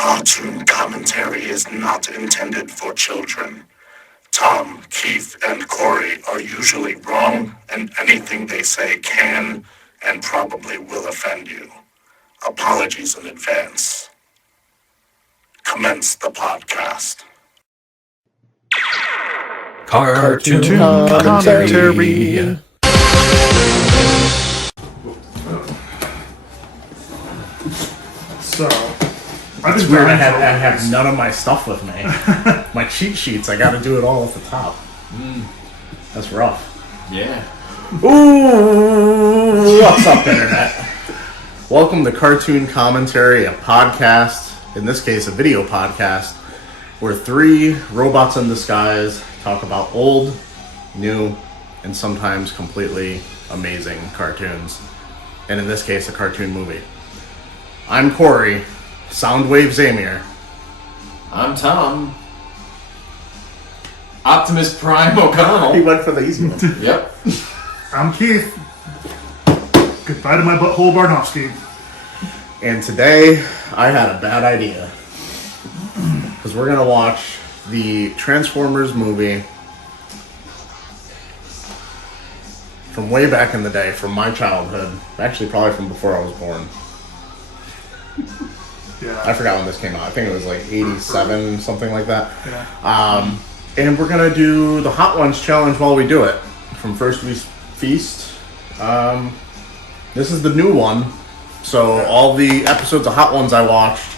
Cartoon commentary is not intended for children. Tom, Keith, and Cory are usually wrong, and anything they say can and probably will offend you. Apologies in advance. Commence the podcast. Cartoon commentary. So, It's weird. I have none of my stuff with me. My cheat sheets. I got to do it all at the top. That's rough. Yeah. Ooh, what's up, internet? Welcome to Cartoon Commentary, a podcast. In this case, a video podcast, where three robots in disguise talk about old, new, and sometimes completely amazing cartoons. And in this case, a cartoon movie. I'm Cory, Soundwave Zamir. I'm Tom. Optimus Prime O'Connell. He went for the easy one. Yep. I'm Keith. Goodbye to my butthole Barnofsky. And today, I had a bad idea. Because we're going to watch the Transformers movie from way back in the day, from my childhood. Actually, probably from before I was born. Yeah. I forgot when this came out. I think it was like 87, something like that. Yeah. And we're going to do the Hot Ones challenge while we do it. From First We Feast. This is the new one. So all the episodes of Hot Ones I watched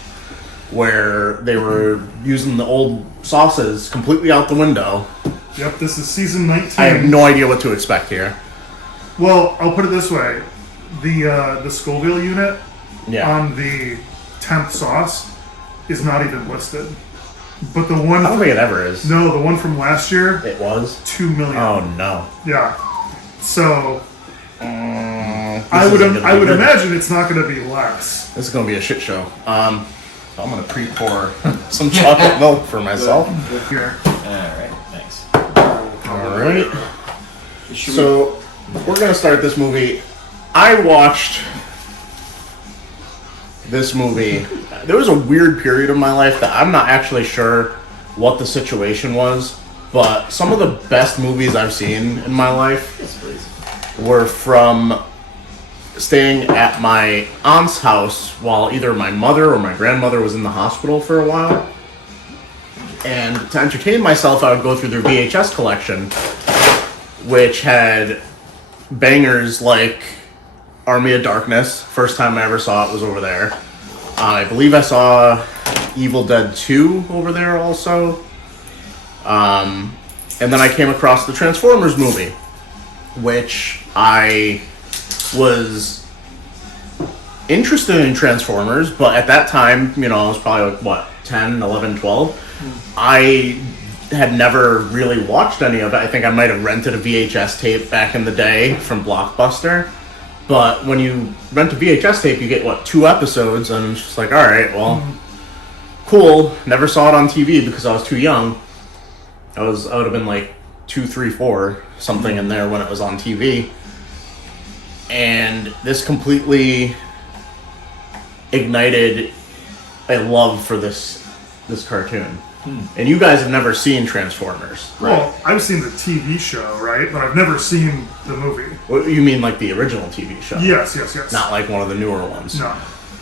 where they were using the old sauces completely out the window. Yep, this is season 19. I have no idea what to expect here. Well, I'll put it this way. The Scoville unit on the 10th sauce is not even listed. But the one... I don't think it ever is. No, the one from last year... It was? 2 million. Oh, no. Yeah. So... I would imagine it's not going to be less. This is going to be a shit show. I'm going to pre-pour some chocolate milk for myself. Here. Alright, thanks. Alright. So, we're going to start this movie. I watched this movie. There was a weird period of my life that I'm not actually sure what the situation was, but some of the best movies I've seen in my life were from staying at my aunt's house while either my mother or my grandmother was in the hospital for a while. And to entertain myself, I would go through their VHS collection, which had bangers like Army of Darkness. First time I ever saw it was over there. I believe I saw Evil Dead 2 over there also. And then I came across the Transformers movie, which I was interested in Transformers, but at that time, you know, I was probably like, what, 10, 11, 12? I had never really watched any of it. I think I might have rented a VHS tape back in the day from Blockbuster. But when you rent a VHS tape, you get, what, 2 episodes, and it's just like, alright, well, cool. Never saw it on TV because I was too young. I would have been like 2, 3, 4, something in there when it was on TV. And this completely ignited a love for this cartoon. And you guys have never seen Transformers, right? Well, I've seen the TV show, right? But I've never seen the movie. What, you mean like the original TV show? Yes. Not like one of the newer ones? No.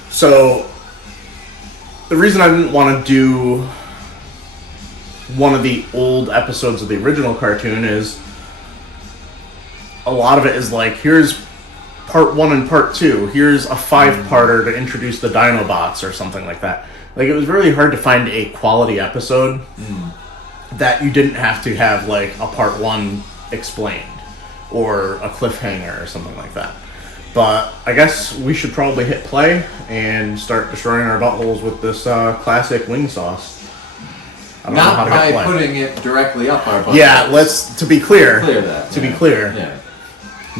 So, the reason I didn't want to do one of the old episodes of the original cartoon is a lot of it is like, here's part 1 and part 2. Here's a 5-parter to introduce the Dinobots or something like that. Like, it was really hard to find a quality episode that you didn't have to have, like, a part 1 explained or a cliffhanger or something like that. But I guess we should probably hit play and start destroying our buttholes with this classic wing sauce. I don't know how Not to hit by play. putting it directly up our butt. Yeah, let's, to be clear. Clear that. To be clear. Yeah.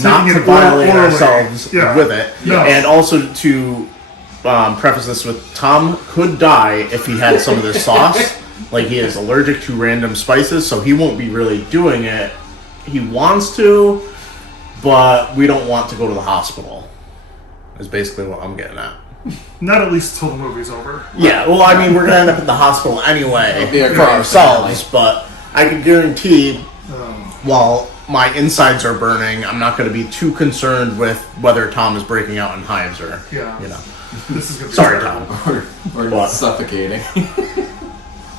Not Taking to it violate orally. ourselves Yeah. with it. No. And also to preface this with, Tom could die if he had some of this sauce. Like, he is allergic to random spices, so he won't be really doing it. He wants to, but we don't want to go to the hospital, is basically what I'm getting at. Not at least till the movie's over. Yeah, well, I mean, we're gonna end up in the hospital anyway It'll be a for great ourselves, but I can guarantee, Um, while my insides are burning, I'm not gonna be too concerned with whether Tom is breaking out in hives or, Yeah. you know. this is gonna be Sorry, terrible. Tom. Or What? suffocating.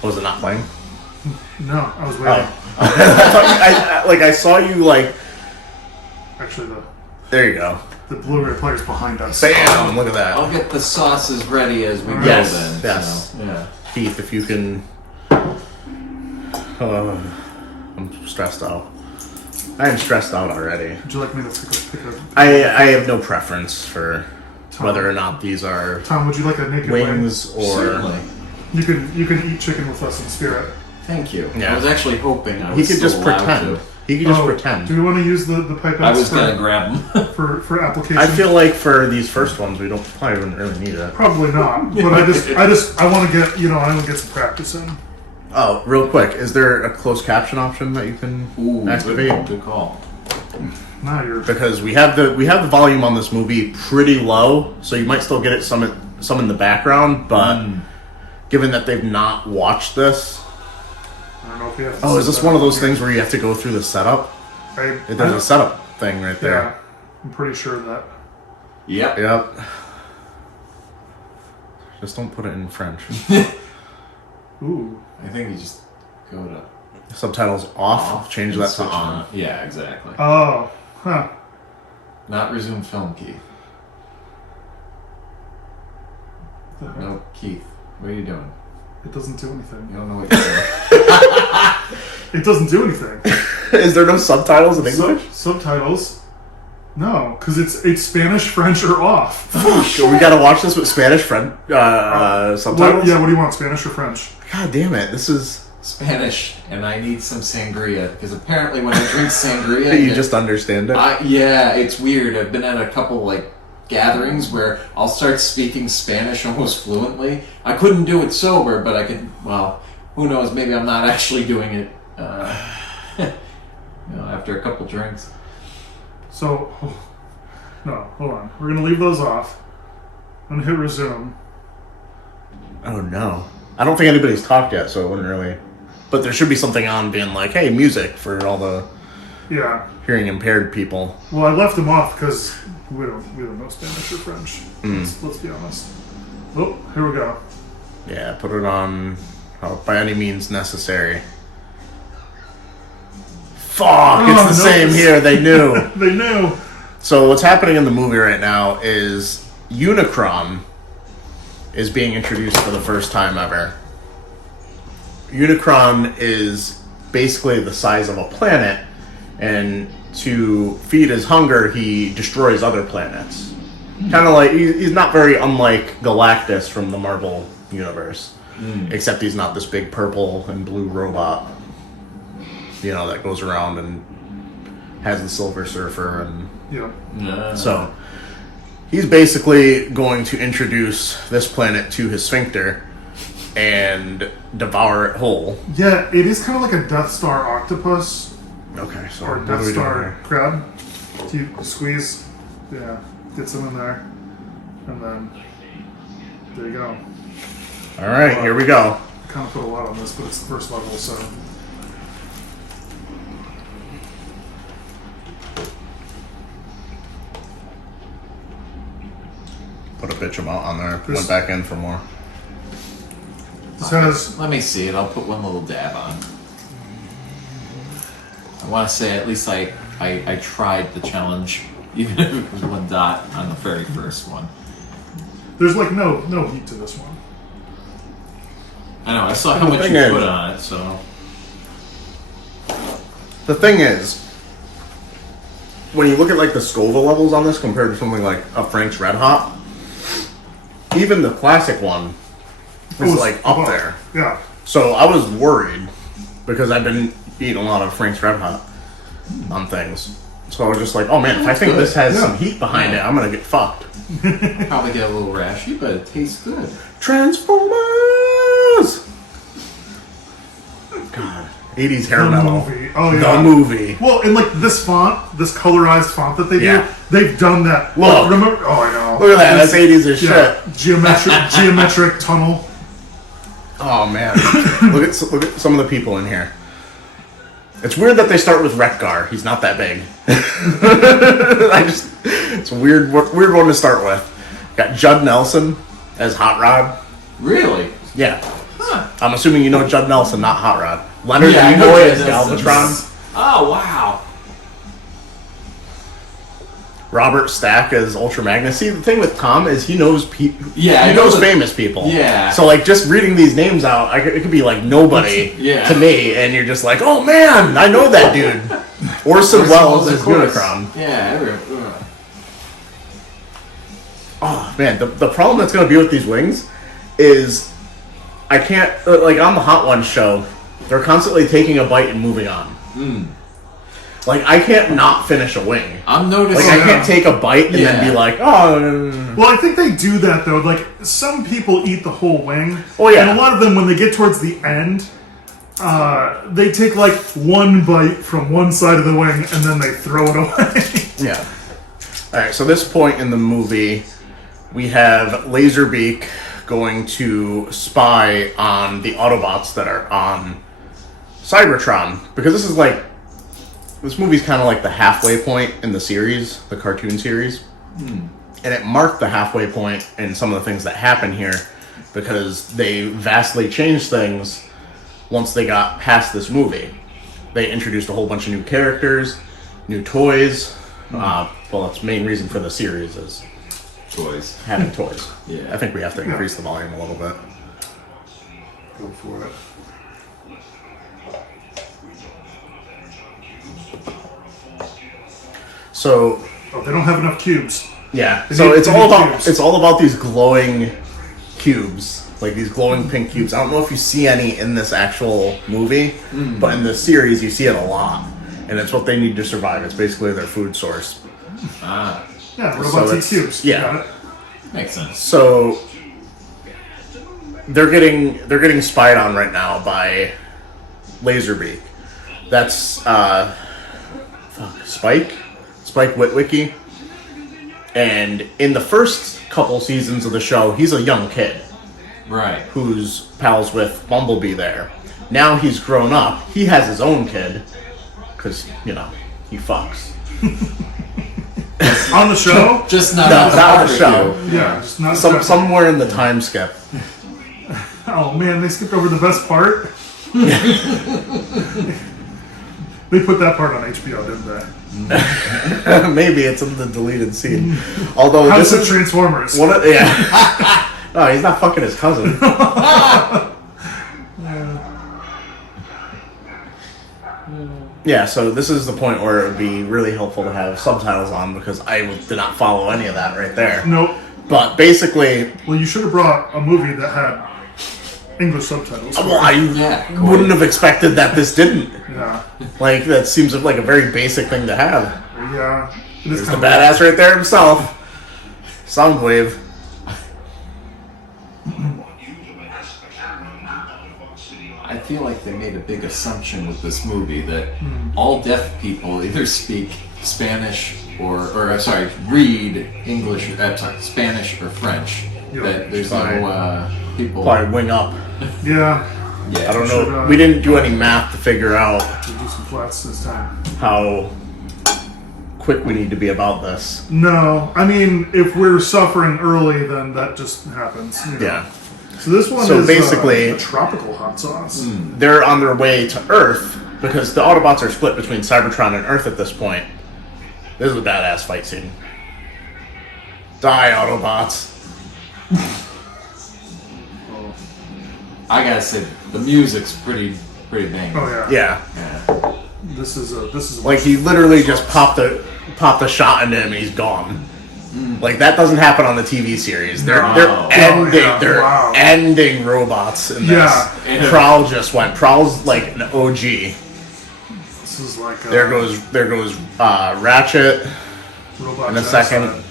Was it not playing? No, I was waiting. I thought I saw you, like, Actually, there you go. the Blu-ray player's behind us. Bam! Look at that. I'll get the sauces ready as we go Yes, then. yes. So, yeah. Keith, if you can. I'm stressed out. I am stressed out already. Would you like me to pick a I have no preference for whether or not these are Tom, would you like a naked wing? wings or. Certainly. You can eat chicken with us in spirit. Thank you. Yeah. I was actually hoping I He was could still just allowed pretend. to. He could just pretend. Do we want to use the pipettes I was gonna grab them. for application? I feel like for these first ones, we don't probably wouldn't really need it. Probably not, but I want to get I want to get some practice in. Oh, real quick, is there a closed caption option that you can Ooh, activate? good call. Now you're Because we have the volume on this movie pretty low, so you might still get it some in the background. But given that they've not watched this, I don't know if you have to oh, is set this that one of up those here. things where you have to go through the setup? There's a setup thing right Yeah, there. I'm pretty sure of that. Yep. Yep. Just don't put it in French. Ooh, I think you just go to Subtitles off. Change and that to switch on. Yeah, exactly. oh, huh. Not resume film, Keith. The heck? No, Keith. What are you doing? It doesn't do anything. You don't know what you're doing. It doesn't do anything. Is there no subtitles in English? Subtitles? No, because it's Spanish, French, or off. We gotta watch this with Spanish subtitles. What do you want, Spanish or French? God damn it! This is Spanish, and I need some sangria because apparently when I drink sangria, you just understand it. yeah, it's weird. I've been at a couple like gatherings where I'll start speaking Spanish almost fluently. I couldn't do it sober, but I could. Well, who knows? Maybe I'm not actually doing it. After a couple drinks. So, no, hold on. We're gonna leave those off. I'm gonna hit resume. Oh no! I don't think anybody's talked yet, so it wouldn't really. But there should be something on being like, "Hey, music for all the Yeah. hearing impaired people." Well, I left them off because we don't know Spanish or French. Let's be honest. Oh, here we go. Yeah, put it on by any means necessary. Fuck! Oh, It's the no, same it's- here. They knew. They knew. So what's happening in the movie right now is Unicron is being introduced for the first time ever. Unicron is basically the size of a planet, and to feed his hunger, he destroys other planets. Kind of like he's not very unlike Galactus from the Marvel universe, except he's not this big purple and blue robot, that goes around and has the Silver Surfer and. Yeah. So he's basically going to introduce this planet to his sphincter and devour it whole. Yeah, it is kind of like a Death Star octopus Okay, so or what Death are we doing Star here? crab. Do you squeeze? Yeah, get some in there, and then there you go. All right, here we go. Kind of put a lot on this, but it's the first level, so. Put a bitch amount on there. This- Went back in for more. This has Let me see it. I'll put one little dab on. I want to say at least I tried the challenge, even if it was 1 dot on the very first one. there's like no heat to this one. I know. I saw how The much thing you is- put on it, so The thing is, when you look at like the Scoville levels on this compared to something like a Frank's Red Hot, even the classic one is like up above. there. Yeah. So I was worried because I've been eating a lot of Frank's Red Hot on things. So I was just like, oh man, if I think good. this has Yeah. some heat behind it, I'm gonna get fucked. probably get a little rashy, but it tastes good. Transformers! God. 80s hair The metal. movie. Oh yeah. The movie. Well, and like this font, this colorized font that they do, Yeah. they've done that. Look. Remember? Oh, I know. Look at that. That's 80s as Yeah, shit. geometric tunnel. Oh man, look at some of the people in here. It's weird that they start with Retgar. He's not that big. It's a weird one to start with. Got Judd Nelson as Hot Rod. Really? Yeah. Huh. I'm assuming you know Judd Nelson, not Hot Rod. Leonard Yeah, I know Nimoy Judd as Nelson. Galvatron. Oh, wow. Robert Stack as Ultra Magnus. See, the thing with Tom is he knows people. Yeah, he I know knows that- famous people. Yeah. So like just reading these names out, it could be like nobody Yeah. to me, and you're just like, oh man, I know that dude. Orson Welles as of course. Unicron. Yeah, Oh man, the problem that's gonna be with these wings is I can't like on the Hot Ones show, they're constantly taking a bite and moving on. Like I can't not finish a wing. I'm noticing. Like I can't take a bite and then be like, oh. Well, I think they do that though. Like some people eat the whole wing. Oh, yeah. And a lot of them, when they get towards the end, they take like one bite from one side of the wing and then they throw it away. Yeah. All right. So this point in the movie, we have Laserbeak going to spy on the Autobots that are on Cybertron because this movie's kind of like the halfway point in the series, the cartoon series. And it marked the halfway point in some of the things that happen here because they vastly changed things once they got past this movie. They introduced a whole bunch of new characters, new toys. Well, that's the main reason for the series is toys. having toys. Yeah. I think we have to increase the volume a little bit. Go for it. So Oh, they don't have enough cubes. yeah, They so need- it's they all need about cubes. it's all about these glowing cubes, like these glowing pink cubes. I don't know if you see any in this actual movie, but in the series you see it a lot, and it's what they need to survive. It's basically their food source. Ah, Yeah, So robots eat it's- cubes. yeah. Got it. makes sense. So they're getting spied on right now by Laserbeak. That's Spike Witwicky. And in the first couple seasons of the show, he's a young kid Right. who's pals with Bumblebee there. Now he's grown up. He has his own kid because he fucks. On the show? Just not No, on the not on the barbecue. show. Yeah, just not Somewhere in the time skip. Oh man, they skipped over the best part. They put that part on HBO, didn't they? Maybe it's in the deleted scene. Although House this of is Transformers. one of, yeah. No, he's not fucking his cousin. Yeah, so this is the point where it would be really helpful to have subtitles on because I did not follow any of that right there. Nope. But basically, Well, you should have brought a movie that had English subtitles. well, I Yeah, wouldn't have expected that this didn't. Yeah. Like, that seems like a very basic thing to have. Yeah. It is There's the kind of badass right there himself. Soundwave. I feel like they made a big assumption with this movie that all deaf people either speak Spanish or read English, Spanish or French. Yeah. That there's Fine. no people. Probably wing up. Yeah. Yeah. I don't Should, know. We didn't do any math to figure out We'll do some flats this time. how quick we need to be about this. No, I mean, if we're suffering early, then that just happens. You know? Yeah. So this one So is basically- a tropical hot sauce. They're on their way to Earth because the Autobots are split between Cybertron and Earth at this point. This is a badass fight scene. Die, Autobots. I gotta say, the music's pretty banging. Oh yeah. Yeah. Yeah. This is a Like, he literally just popped a shot into him and he's gone. Like, that doesn't happen on the TV series. They're No. ending Oh, yeah. Wow. ending robots in this. Yeah. Prowl just went. Prowl's like an OG. This is like There goes Ratchet robot in a genocide. second.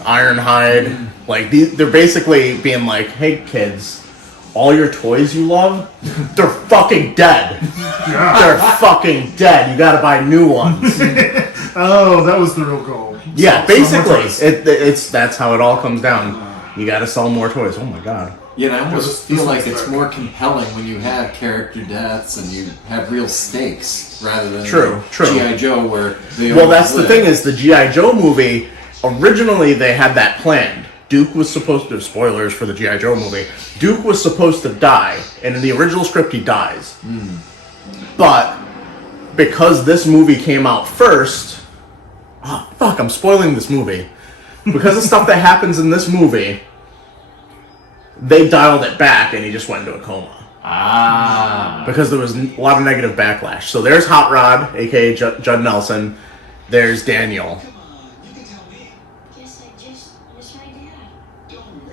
Ironhide. Like, they're basically being like, hey kids, all your toys you love, they're fucking dead. Yeah. They're fucking dead. You gotta buy new ones. Oh, that was the real goal. Yeah, Sell more basically, toys. that's how it all comes down. You got to sell more toys. Oh my god. Yeah, and I almost This feel like one's it's dark. more compelling when you have character deaths and you have real stakes rather than True. G.I. Joe where they Well, always that's the live. thing is the G.I. Joe movie, originally they had that planned. Duke was supposed to, spoilers for the G.I. Joe movie, Duke was supposed to die, and in the original script he dies. But, because this movie came out first, oh fuck, I'm spoiling this movie. Because of stuff that happens in this movie, they dialed it back and he just went into a coma. Ah. Because there was a lot of negative backlash. So there's Hot Rod, aka Judd Nelson. There's Daniel.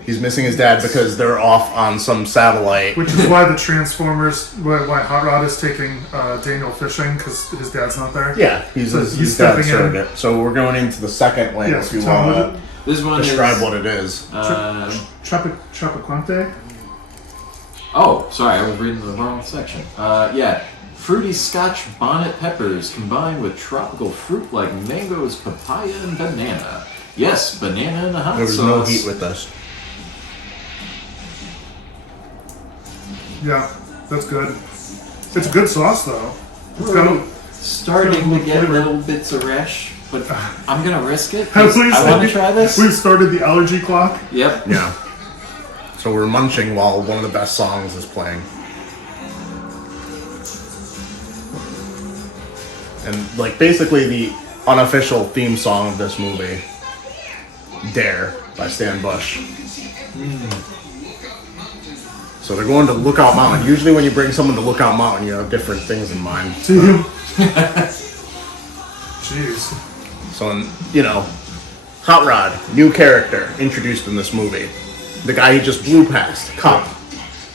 He's missing his dad because they're off on some satellite. Which is why the Transformers, why Hot Rod is taking Daniel fishing, because his dad's not there. Yeah, he's So his he's dad's stepping in. surrogate. So we're going into the second lane Yes, if you tell want him This to one describe is... what it is. Chapaquante? Oh, sorry, I was reading the wrong section. Yeah. Fruity Scotch bonnet peppers combined with tropical fruit like mangoes, papaya, and banana. Yes, banana in a hot There was sauce. no heat with this. Yeah, that's good. It's a good sauce, though. It's kind of... Starting to get little bits of rash, but I'm gonna risk it. Have 'cause we I want to said- try this. We've started the allergy clock. Yep. Yeah. So we're munching while one of the best songs is playing. And, like, basically the unofficial theme song of this movie, Dare, by Stan Bush. So they're going to Lookout Mountain. Usually when you bring someone to Lookout Mountain, you have different things in mind. Jeez. So, you know, Hot Rod, new character, introduced in this movie. The guy he just blew past, Cop.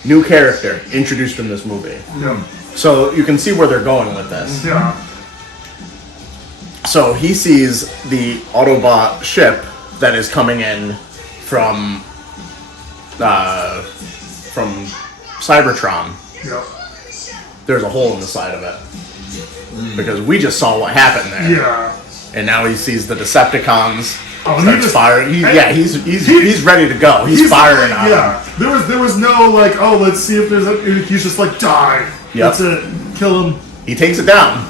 New character, introduced in this movie. Yeah. So you can see where they're going with this. Yeah. So he sees the Autobot ship that is coming in from Cybertron. Yeah. There's a hole in the side of it. Because we just saw what happened there. Yeah. And now he sees the Decepticons. Oh, and he Starts just- firing. He's ready to go. He's He's firing on him. Yeah. There was no like, oh, let's see if there's a. He's just like, die. Yep. That's it. Kill him. He takes it down.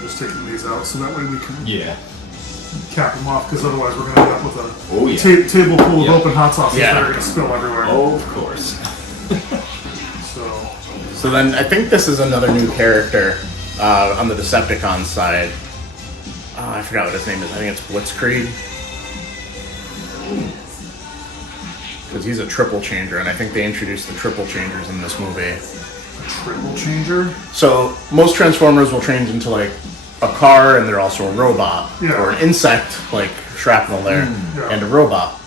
Just taking these out so that way we can Yeah. cap them off, because otherwise we're gonna end up with a Oh yeah. table full of Yep. open hot sauces Yeah. that are gonna spill everywhere. Oh, of course. So So then I think this is another new character on the Decepticon side. I forgot what his name is. I think it's Blitzkrieg. Because he's a triple changer, and I think they introduced the triple changers in this movie. triple changer. So most Transformers will change into like a car, and they're also a robot, Yeah. or an insect like Shrapnel there, Yeah. and a robot.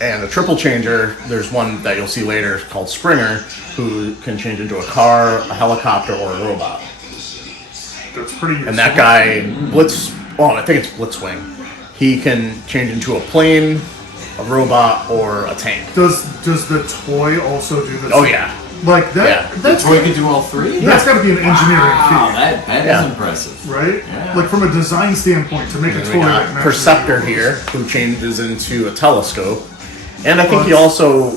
And a triple changer, there's one that you'll see later called Springer, who can change into a car, a helicopter, or a robot. That's pretty useful. And that guy, I think it's Blitzwing. He can change into a plane, a robot, or a tank. Does the toy also do this? Oh yeah. Like that. Yeah. That's So we can do all three? that's got to be an engineering Wow, feat, that Yeah. is impressive. right? Yeah. Like from a design standpoint, to make a And toy we that got matches Perceptor the- here, who changes into a telescope. And I think he But- also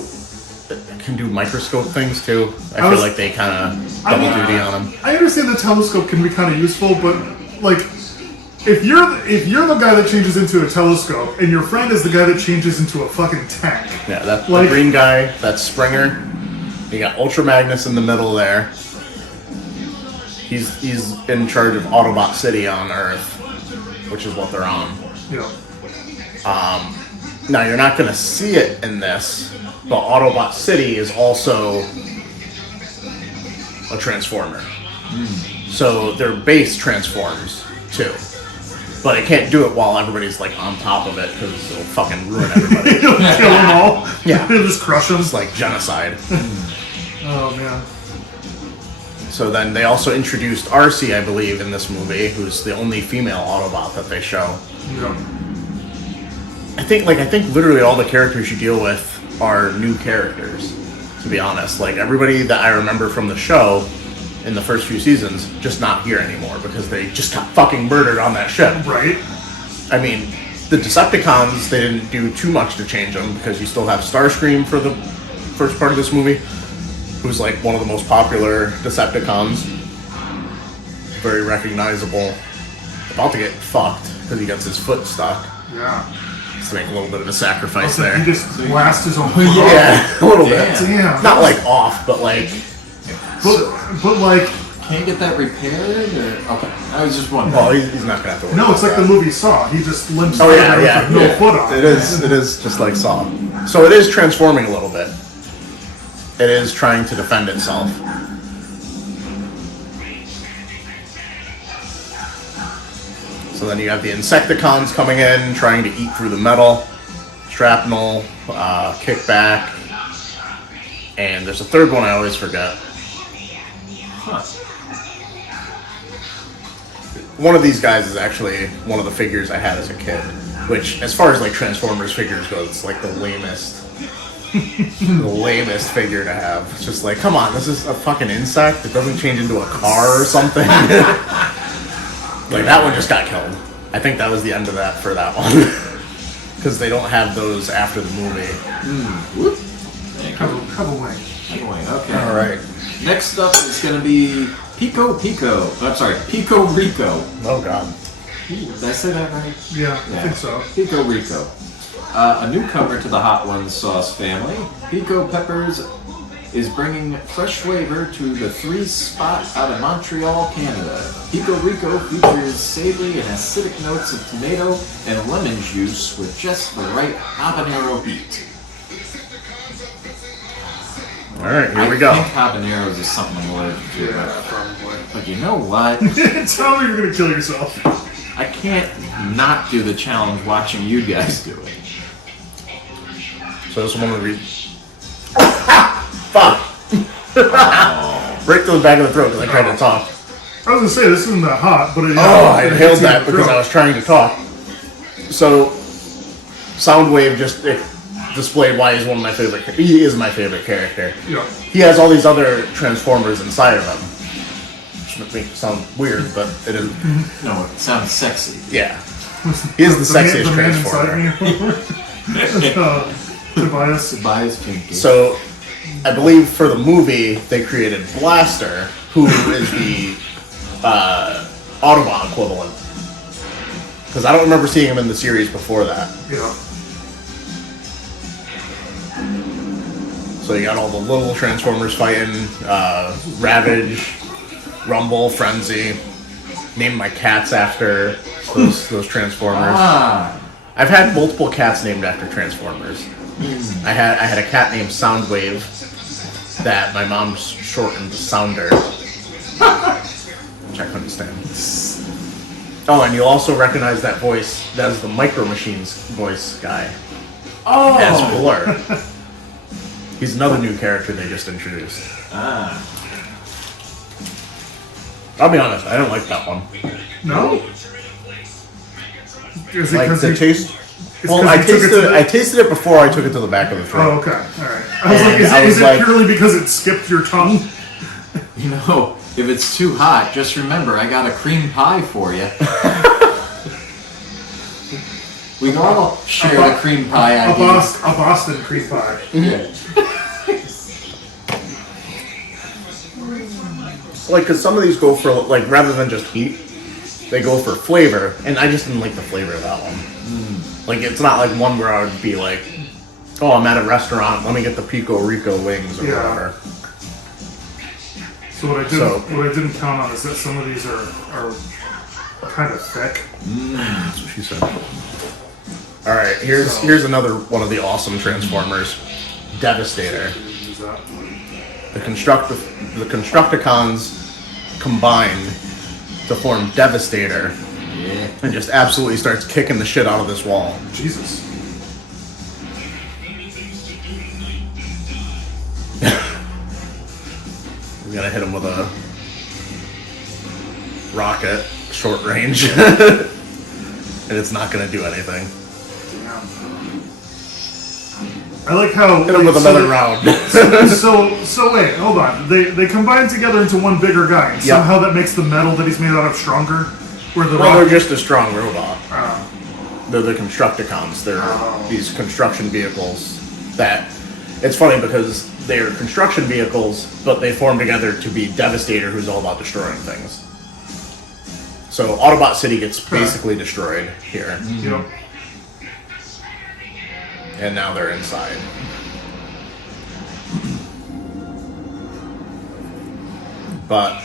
can do microscope things too. I feel was- like they kind of I double mean- duty on him. I understand the telescope can be kind of useful, but like, if you're the guy that changes into a telescope, and your friend is the guy that changes into a fucking tank, Yeah, that's Like- the green guy. That's Springer. You got Ultra Magnus in the middle there. He's in charge of Autobot City on Earth, which is what they're on. you know, Now you're not going to see it in this, but Autobot City is also a transformer. So their base transforms too, but it can't do it while everybody's like on top of it because it'll fucking ruin everybody. kill them all. Yeah. He'll just crush them. It's like genocide. Oh man. So then they also introduced Arcee, I believe, in this movie, who's the only female Autobot that they show. Yeah. I think literally all the characters you deal with are new characters. to be honest. Like, everybody that I remember from the show in the first few seasons, just not here anymore because they just got fucking murdered on that ship. Right? I mean, the Decepticons, they didn't do too much to change them because you still have Starscream for the first part of this movie, who's like one of the most popular Decepticons. Very recognizable. About to get fucked because he gets his foot stuck. Yeah. Just to make a little bit of a sacrifice Also, there. he just blasted his own foot off. Yeah, a little bit. Damn. Not like off, but like. But like, Can you get that repaired? Or? Okay, I was just wondering. Well, he's not gonna have to worry. no, it's about like the that. movie Saw. He just limps Oh out yeah, there yeah. with no foot on. It is just like Saw. So it is transforming a little bit. It is trying to defend itself. So then you have the Insecticons coming in, trying to eat through the metal. Shrapnel, kickback, and there's a third one I always forget. Huh. One of these guys is actually one of the figures I had as a kid, which, as far as like Transformers figures go, it's like the lamest figure to have. It's just like, come on, this is a fucking insect. It doesn't change into a car or something. Like, that one just got killed. I think that was the end of that for that one. Because they don't have those after the movie. Whoop. Have a wing. Okay. All right. Next up is going to be Pico. I'm sorry, Pico Rico. Oh god. Did I say that right? Yeah, I think so. Pico Rico. A newcomer to the Hot Ones sauce family, Pico Peppers is bringing fresh flavor to the 3-spot out of Montreal, Canada. Pico Rico features savory and acidic notes of tomato and lemon juice with just the right habanero heat. All right, here we I go. think habaneros is something I'm allergic to. Yeah, probably. But you know what? Tell me you're gonna kill yourself. I can't not do the challenge watching you guys do it. So this one will read. Fuck! Right to the back of the throat because I tried to talk. I was gonna say this isn't that hot, but it. I inhaled that because I was trying to talk. So, Soundwave just displayed why he's one of my favorite. He is my favorite character. Yeah. He has all these other Transformers inside of him. Which makes it sound weird, but it is. No, it sounds sexy. Yeah. He is the sexiest man Transformer. Tobias Pinky. So, I believe for the movie, they created Blaster, who is the Autobot equivalent. Because I don't remember seeing him in the series before that. Yeah. So you got all the little Transformers fighting, Ravage, Rumble, Frenzy. Named my cats after those Transformers. Ah. I've had multiple cats named after Transformers. I had a cat named Soundwave that my mom shortened to Sounder, which I couldn't stand. Oh, and you'll also recognize that voice. That is the Micro Machines voice guy. Oh! As Blur. He's another new character they just introduced. Ah. I'll be honest, I don't like that one. No. Is it Like because the you? taste. It's Well, 'cause I you took it to I tasted it before I took it to the back of the Oh, throat. okay. All right. I was like, And is I it, was is it like- purely because it skipped your tongue? You know, if it's too hot, just remember I got a cream pie for you. We can all share the cream pie I A gave. Boston cream pie. Like, because some of these go for, like, rather than just heat, they go for flavor, and I just didn't like the flavor of that one. Like, it's not like one where I would be like, oh, I'm at a restaurant, let me get the Pico Rico wings or Yeah. whatever. So what I didn't count on is that some of these are kind of thick. That's what she said. Alright, here's another one of the awesome Transformers. Devastator. Use that. The Constructicons combined to form Devastator Yeah. and just absolutely starts kicking the shit out of this wall. Jesus. We gotta hit him with a rocket, short range, and it's not gonna do anything. Damn. I like how Hit him with another round. So wait, hold on. They combine together into one bigger guy. And somehow that makes the metal that he's made out of stronger. Where the they're just a strong robot. Oh. They're the Constructicons. They're these construction vehicles that... It's funny because they're construction vehicles, but they form together to be Devastator, who's all about destroying things. So Autobot City gets basically destroyed here. Yep. And now they're inside. But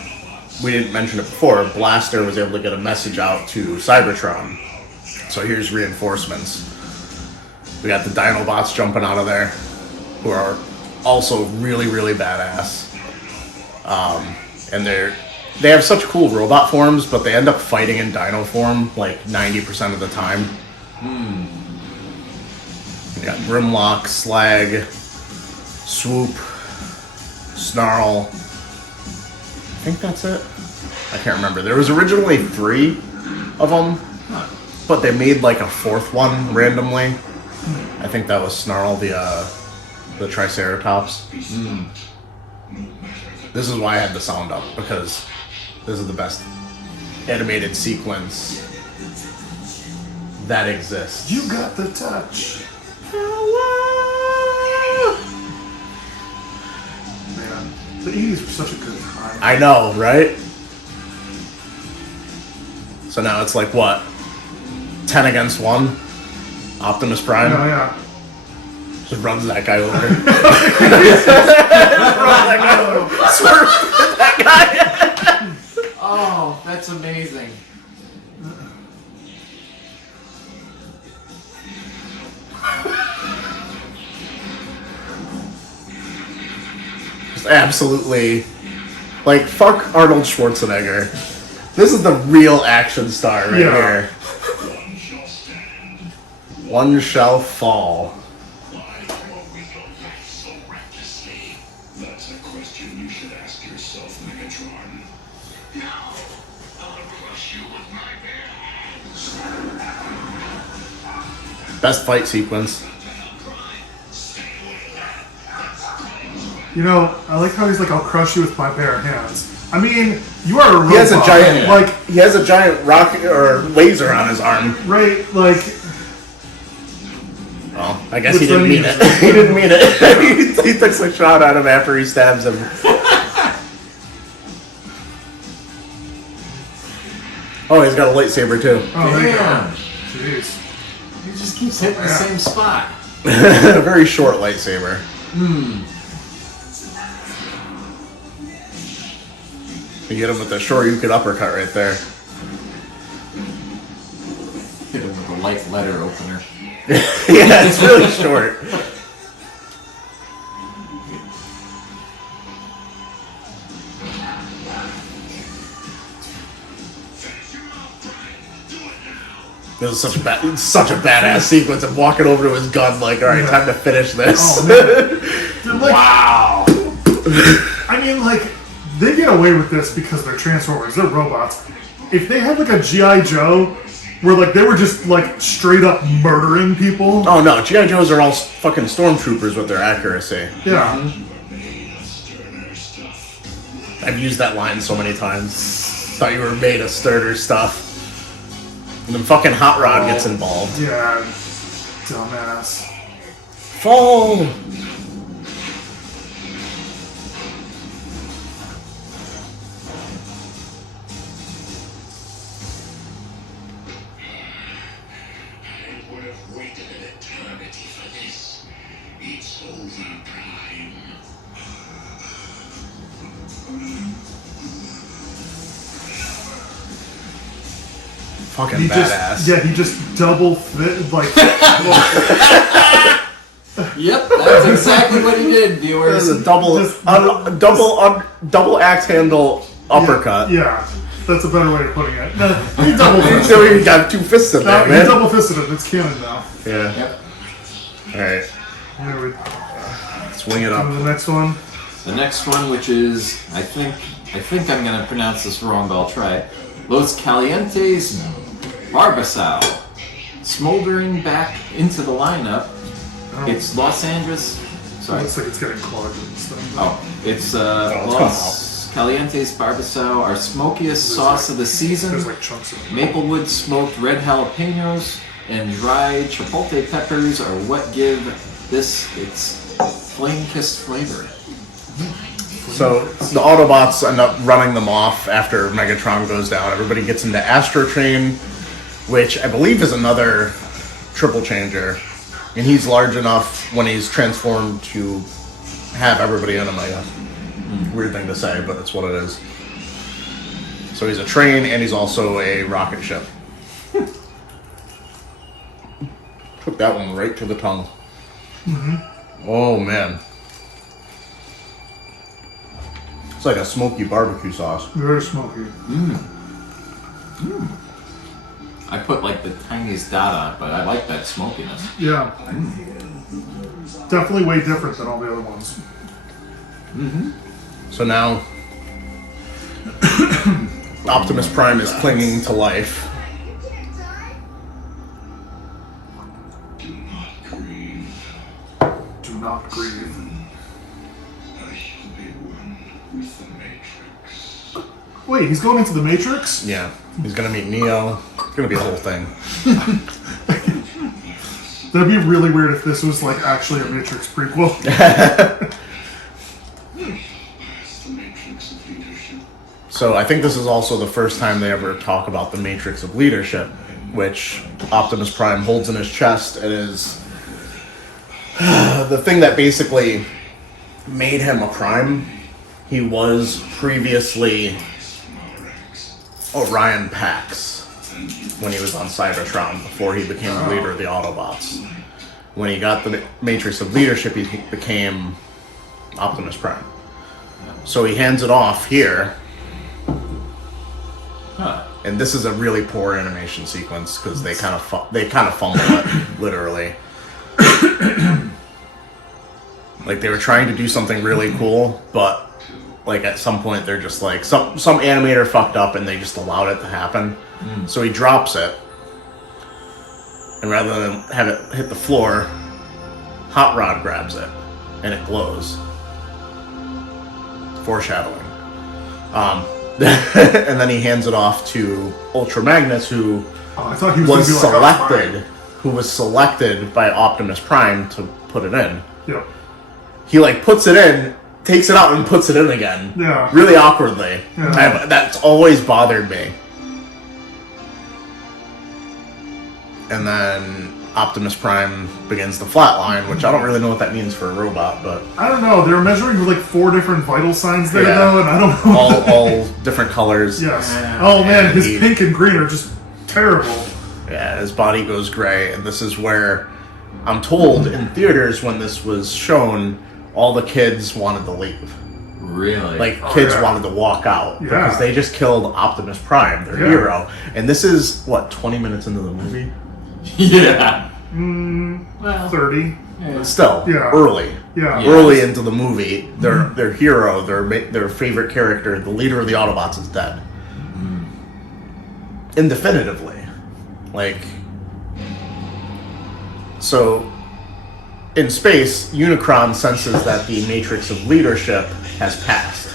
we didn't mention it before, Blaster was able to get a message out to Cybertron. So here's reinforcements. We got the Dinobots jumping out of there, who are also really, really badass. And they have such cool robot forms, but they end up fighting in Dino form like 90% of the time. We got Grimlock, Slag, Swoop, Snarl. I think that's it. I can't remember. There was originally 3 of them, but they made like a 4th one randomly. I think that was Snarl, the Triceratops. This is why I had the sound up, because this is the best animated sequence that exists. You got the touch. Man, the 80s were such a good time. I know, right? So now it's like what? 10 against 1? Optimus Prime? Oh, yeah. Just runs that guy over. Runs that guy over. Swerves that guy. Oh, that's amazing. Just absolutely, like, fuck Arnold Schwarzenegger. This is the real action star right here. One shall fall. That's a question you should ask yourself, Megatron. Now, I'll crush you with my bare hands. Best fight sequence. You know, I like how he's like, I'll crush you with my bare hands. I mean, you are a robot. He has a giant, like, he has a giant rocket or laser on his arm. right, like, Well, I guess he didn't mean it. He didn't mean it. He takes a shot at him after he stabs him. Oh, he's got a lightsaber too. oh, there you go. Damn. Jeez. He just keeps hitting the same spot. A very short lightsaber. You get him with the Shoryuken uppercut right there. Hit him with a light letter opener. Yeah, it's really short. This is such a badass sequence of walking over to his gun like, alright, time to finish this. Oh, man. Dude, like, Wow. I mean, like, they get away with this because they're Transformers, they're robots. If they had like a G.I. Joe where like they were just like straight up murdering people. Oh no, G.I. Joes are all fucking stormtroopers with their accuracy. Yeah. I've used that line so many times. Thought you were made of sterner stuff. And then fucking Hot Rod gets involved. Yeah. Dumbass. Fall! I would have waited an eternity for this. It's overtime. Fucking He badass. he just double fit like Yep, that's exactly what he did, viewers. There's a double axe handle uppercut. Yeah. That's a better way of putting it. No, he double So he got 2 fists in there, He man. double fisted him. It's canon now. Yeah. Yep. Alright, Here we swing it go to up. the next one. The next one, which is, I think I'm gonna pronounce this wrong, but I'll try it. Los Calientes Barbasol. Smoldering back into the lineup It's Los Angeles. It Sorry. looks like it's getting clogged and stuff. Oh, it's coming Los Calientes Barbasao, our smokiest sauce of the season. There's like chunks of it. Maplewood smoked red jalapenos and dried chipotle peppers are what give this its flame-kissed flavor. So the Autobots end up running them off after Megatron goes down. Everybody gets into Astro Train, which I believe is another triple changer. And he's large enough when he's transformed to have everybody in him, I guess. Weird thing to say, but it's what it is. So he's a train and he's also a rocket ship. Took that one right to the tongue. Oh man. It's like a smoky barbecue sauce. Very smoky. I put like the tiniest dot on it, but I like that smokiness. Yeah. Definitely way different than all the other ones. So now Optimus Prime is clinging to life. Do not grieve. Wait, he's going into the Matrix? Yeah. He's gonna meet Neo. It's gonna be a whole thing. That'd be really weird if this was like actually a Matrix prequel. So I think this is also the first time they ever talk about the Matrix of Leadership, which Optimus Prime holds in his chest. It is the thing that basically made him a Prime. He was previously Orion Pax when he was on Cybertron before he became the leader of the Autobots. When he got the Matrix of Leadership, he became Optimus Prime. So he hands it off here. Huh. And this is a really poor animation sequence because they kind of fumble it, literally. Like they were trying to do something really cool, but like at some point they're just like some animator fucked up and they just allowed it to happen. So he drops it, and rather than have it hit the floor, Hot Rod grabs it and it glows. Foreshadowing. And then he hands it off to Ultra Magnus, who I thought he was was gonna be like, "Oh, selected, who was selected by Optimus Prime to put it in. Yep. He like puts it in, takes it out, and puts it in again. Yeah. Really awkwardly. Yeah. That's always bothered me. And then Optimus Prime begins the flatline, which I don't really know what that means for a robot, but I don't know. They're measuring with like 4 different vital signs there, Yeah. though, and I don't know. all different colors. Yes. Oh man, And his he- pink and green are just terrible. Yeah, his body goes gray, and this is where I'm told in theaters when this was shown, all the kids wanted to leave. Really? Like, kids yeah. wanted to walk out Yeah. because they just killed Optimus Prime, their Yeah. hero. And this is, what, 20 minutes into the movie? yeah. Well, 30. Still, Yeah. early. Yeah. Yeah. Early into the movie, their hero, their favorite character, the leader of the Autobots is dead. Indefinitively. Like, so in space, Unicron senses that the Matrix of Leadership has passed.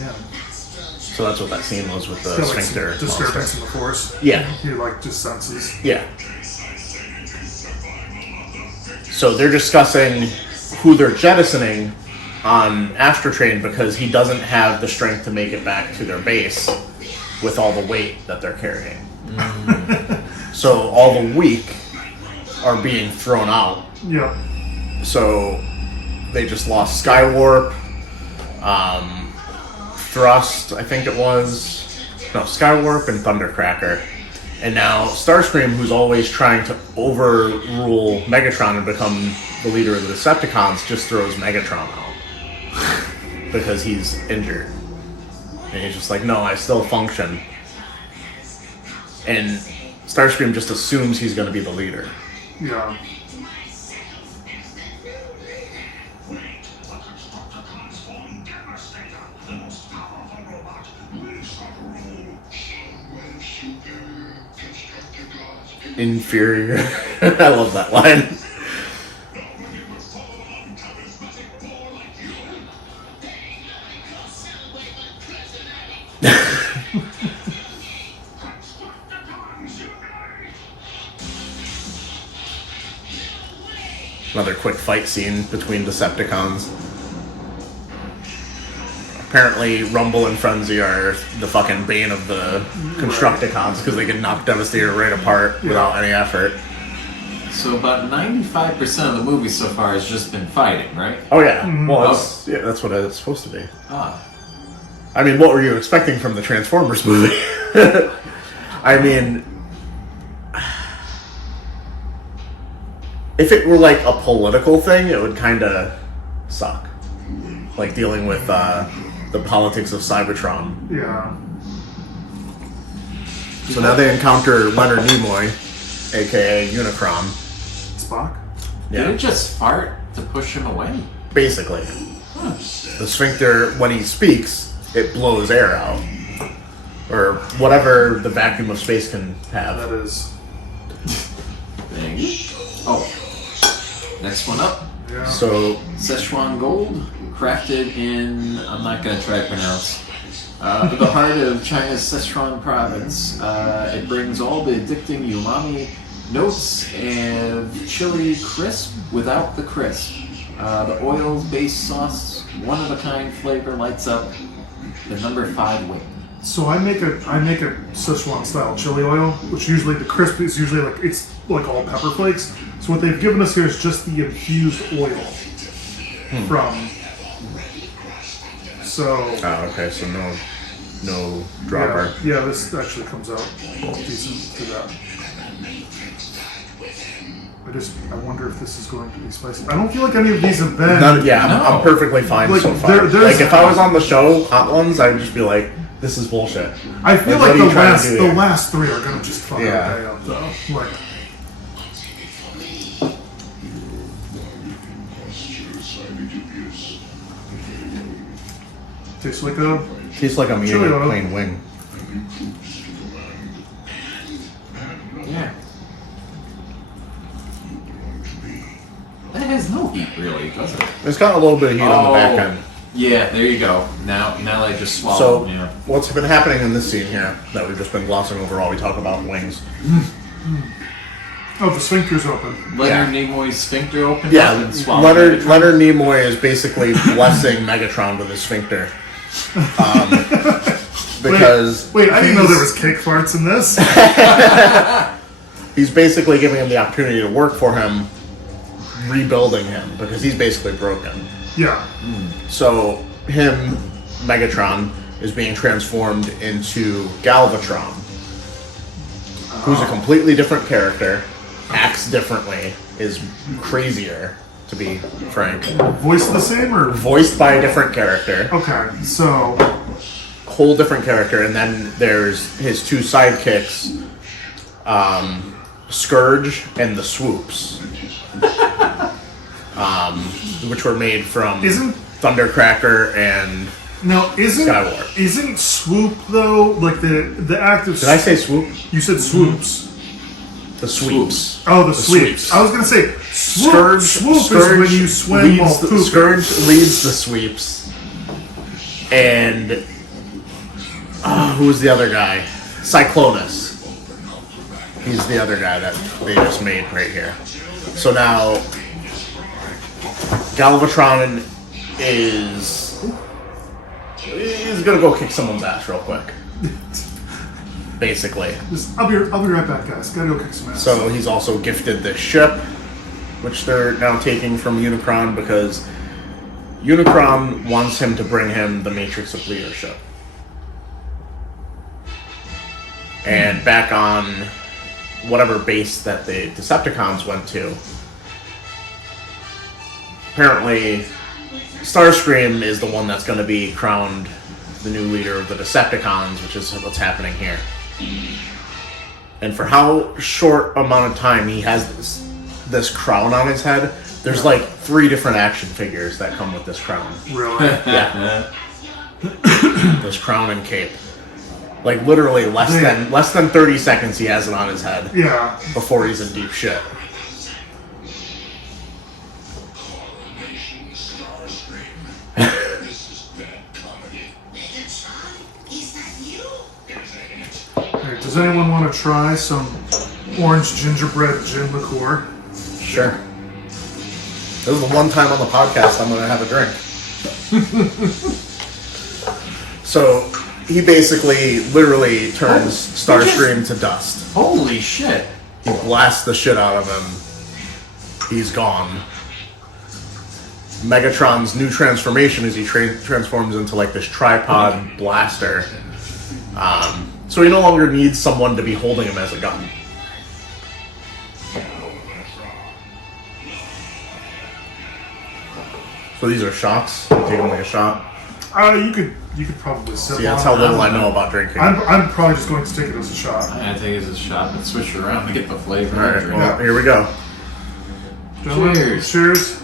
Man. So that's what that scene was with the It's got like sphincter. some disturbance monster. in the force. Yeah, He like just senses. yeah. So they're discussing who they're jettisoning on Astrotrain because he doesn't have the strength to make it back to their base with all the weight that they're carrying. So all the weak are being thrown out. Yep. So they just lost Skywarp, Thrust, I think it was. No, Skywarp and Thundercracker. And now Starscream, who's always trying to overrule Megatron and become the leader of the Decepticons, just throws Megatron out. Because he's injured. And he's just like, no, I still function. And Starscream just assumes he's going to be the leader. Yeah. inferior. I love that line. Another quick fight scene between Decepticons. Apparently, Rumble and Frenzy are the fucking bane of the Constructicons because they can knock Devastator right apart without any effort. So about 95% of the movie so far has just been fighting, right? Oh yeah, well that's what it's supposed to be. Ah. I mean, what were you expecting from the Transformers movie? I mean, if it were like a political thing, it would kind of suck. Like dealing with the politics of Cybertron. Yeah. So now they encounter Leonard Nimoy, aka Unicron. Spock? Did it just fart to push him away? Basically. The sphincter, when he speaks, it blows air out. Or whatever the vacuum of space can have. That is. Dang. Oh. Next one up. Yeah. So, Szechuan Gold, crafted in, I'm not going to try to pronounce, the heart of China's Sichuan province. It brings all the addicting umami notes and chili crisp without the crisp. The oil-based sauce, one-of-a-kind flavor lights up the number 5 wing. So I make a Szechuan style chili oil, which usually the crisp is usually it's like all pepper flakes. So what they've given us here is just the infused oil from. So. oh, okay, so no dropper. Yeah, this actually comes out decent to that. I wonder if this is going to be spicy. I don't feel like any of these have been. I'm perfectly fine Like, so far. there's- Like if I was on the show, Hot Ones, I'd just be like, "This is bullshit." I feel Like, like what are you trying to do the here? last 3 are gonna just fuck Yeah. our day up though. Like. Tastes like a. Tastes like I'm eating Chili a oil. plain wing. Yeah. That has no heat, really, does it? It's got a little bit of heat on the back end. Yeah, there you go. Now I just So, swallowed. Yeah. what's been happening in this scene here that we've just been glossing over while we talk about wings? Oh, the sphincter's open. Leonard Yeah. Nimoy's sphincter opened Yeah, up and swallowed Leonard it. Nimoy is basically blessing Megatron with his sphincter. Because Wait, I didn't know there was cake farts in this. he's basically giving him the opportunity to work for him, rebuilding him, because he's basically broken. Yeah. So him, Megatron, is being transformed into Galvatron, who's a completely different character, acts differently, is crazier, to be frank. Voice the same or? Voiced by a different character, Okay, so. whole different character, and then there's his 2 sidekicks, Scourge and the Swoops, which were made from Isn't- Thundercracker and Now, Skyward. isn't Swoop, though, like the active. did I say Swoop? You said Swoops. The Sweeps. Oh, the Sweeps. sweeps. I was gonna say swoop. Scourge, Swoop Scourge is when you swim while leads the, pooping. Scourge leads the sweeps, and who's the other guy? Cyclonus. He's the other guy that they just made right here. So now Galvatron is gonna go kick someone's ass real quick. Basically. I'll be right back, guys. Gotta go kick some ass. So he's also gifted this ship, which they're now taking from Unicron because Unicron wants him to bring him the Matrix of Leadership. And back on whatever base that the Decepticons went to, apparently Starscream is the one that's going to be crowned the new leader of the Decepticons, which is what's happening here. And for how short amount of time he has this crown on his head, there's like 3 different action figures that come with this crown. Really? Yeah. This crown and cape. Like literally less than 30 seconds he has it on his head Yeah. before he's in deep shit. Hey, does anyone want to try some orange gingerbread gin liqueur? Sure. This is the one time on the podcast I'm gonna have a drink. So he basically literally turns Starscream to dust. Holy shit. He blasts the shit out of him. He's gone. Megatron's new transformation is he transforms into like this tripod blaster. So he no longer needs someone to be holding him as a gun. So these are shots. You take them like a shot. You could probably sip See, that's on how little I know about drinking. I'm probably just going to take it as a shot. I think it's a shot, but switch it around to get the flavor. All right, Drink. well, here we go. Gentlemen, Cheers. Cheers.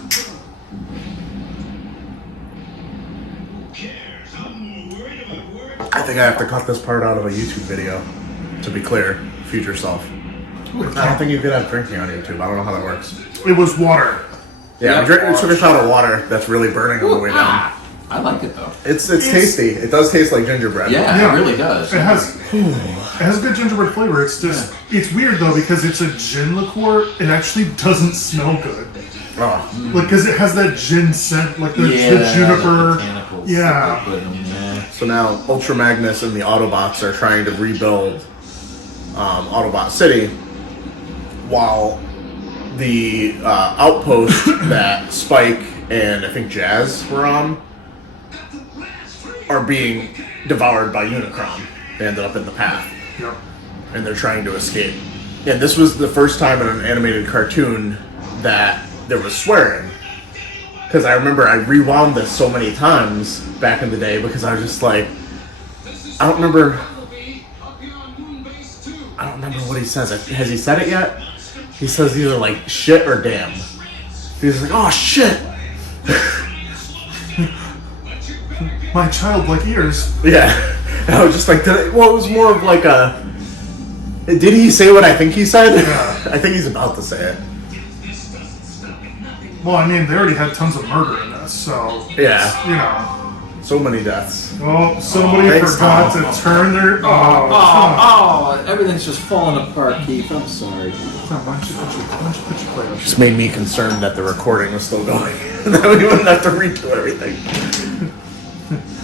I think I have to cut this part out of a YouTube video. To be clear, future self. I don't think you could have drinking on YouTube. I don't know how that works. It was water. Yeah, Yeah. I took a shot of water that's really burning on the way down. Ah, I like it though. It's tasty. It does taste like gingerbread. Yeah, Yeah. it really does. It has good gingerbread flavor. It's just it's weird though because it's a gin liqueur. It actually doesn't smell good. Oh. Like because it has that gin scent, like the Yeah, juniper. the botanicals Yeah. that they put in there. So now Ultra Magnus and the Autobots are trying to rebuild Autobot City, while the outpost that Spike and I think Jazz were on are being devoured by Unicron. They ended up in the path, Yep. and they're trying to escape. And this was the first time in an animated cartoon that there was swearing. Because I remember I rewound this so many times back in the day because I was just like, I don't remember what he says. Has he said it yet? He says either like shit or damn. He's like, oh shit! My childlike ears. Yeah. And I was just like, it was more of like a. Did he say what I think he said? Yeah. I think he's about to say it. Well, I mean, they already had tons of murder in this, so Yeah. you know. So many deaths. Oh, somebody thanks, forgot Tom. to turn their. Oh, everything's just falling apart, Keith. I'm sorry. Tom, why don't you put your plate up? Just made me concerned that the recording was still going. And that we wouldn't have to redo everything.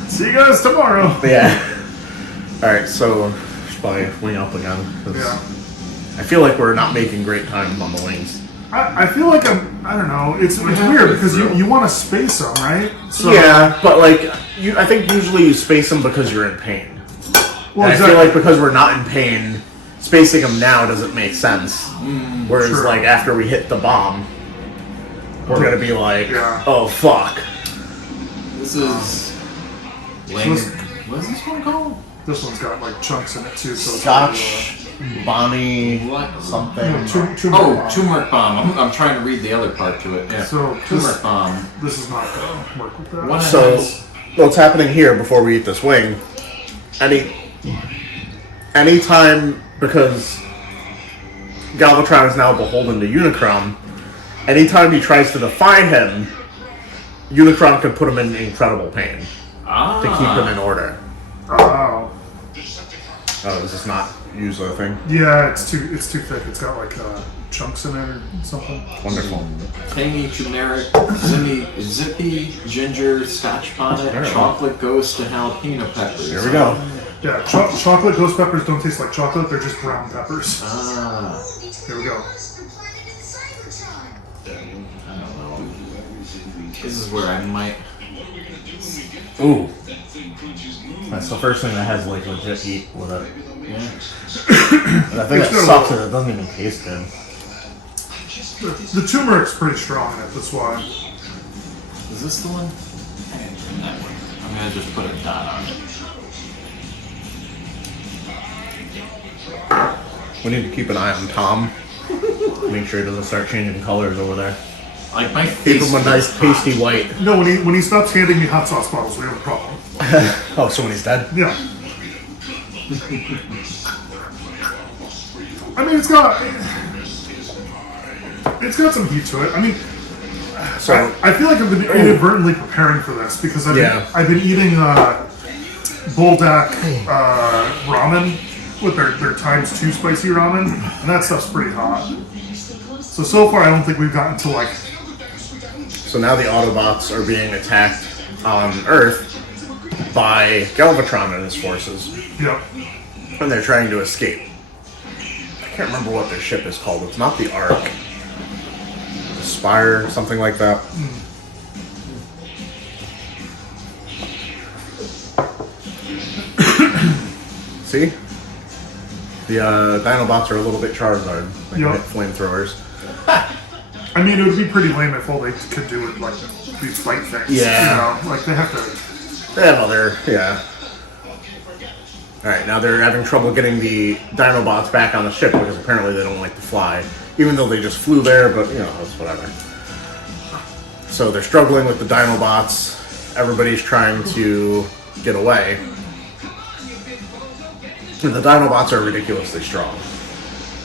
See you guys tomorrow. But yeah. Alright, so should probably wing up again. 'Cause Yeah. I feel like we're not making great time on the wings. I feel like I don't know. It's weird because you want to space them, right? So, Yeah, but like I think usually you space them because you're in pain. Well, And exactly. I feel like because we're not in pain, spacing them now doesn't make sense. Whereas True. like after we hit the bomb, we're gonna be like, Yeah. oh fuck. This is. What is this one called? This one's got like chunks in it too. So it's Scotch, Bonnie, What? something. two Oh, turmeric bomb. I'm trying to read the other part to it. Yeah. So Turmeric bomb. This is not gonna work with that. One So, has- what's happening here before we eat this wing? Anytime, because Galvatron is now beholden to Unicron, anytime he tries to defy him, Unicron can put him in incredible pain to keep him in order. Oh. Oh, is this not usually a thing? Yeah, it's too thick. It's got like chunks in it or something. Wonderful. Tangy, generic, zippy, ginger, scotch bonnet, There we go. chocolate ghost, and jalapeno peppers. Here we go. Yeah, chocolate ghost peppers don't taste like chocolate. They're just brown peppers. Ah, Here we go. I don't know. This is where I might. Ooh. That's the first thing that has like legit heat with it. Yeah. And I think It's that got a sucks that little- it doesn't even taste good. The turmeric's pretty strong in it. That's why. Is this the one? That one. I'm gonna just put a dot on it. We need to keep an eye on Tom. Make sure he doesn't start changing colors over there. Like my Keep face. him a nice pasty white. No, when he stops handing me hot sauce bottles, we have a problem. Oh, so when he's dead? Yeah. I mean, it's got some heat to it. I mean, So I feel like I've been inadvertently preparing for this because I've been eating Buldak ramen with their times 2 spicy ramen, and that stuff's pretty hot. So far I don't think we've gotten to like. So now the Autobots are being attacked on Earth by Galvatron and his forces, Yep. and they're trying to escape. I can't remember what their ship is called. It's not the Ark. The Spire, something like that. See? The Dinobots are a little bit Charizard. They can Yep. hit flamethrowers. I mean, it would be pretty lame if all they could do would like these fight things. Yeah. You know, like they have to. They have other, yeah. Alright, now they're having trouble getting the Dinobots back on the ship because apparently they don't like to fly. Even though they just flew there, but you know, it's whatever. So they're struggling with the Dinobots. Everybody's trying to get away. And the Dinobots are ridiculously strong.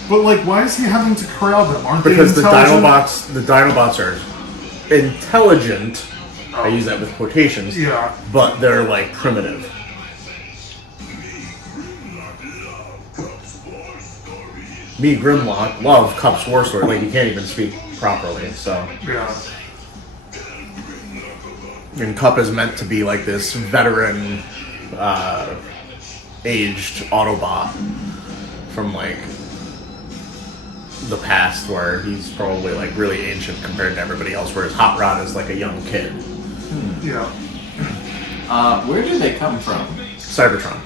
But like, why is he having to corral them? Aren't Because they the intelligent? Dinobots are intelligent. I use that with quotations. Yeah. But they're like primitive. Me, Grimlock, love Cup's war story. Like, he can't even speak properly, so. Yeah. And Cup is meant to be like this veteran, aged Autobot from like the past, where he's probably like really ancient compared to everybody else, whereas Hot Rod is like a young kid. Yeah. Where do they come from? Cybertron.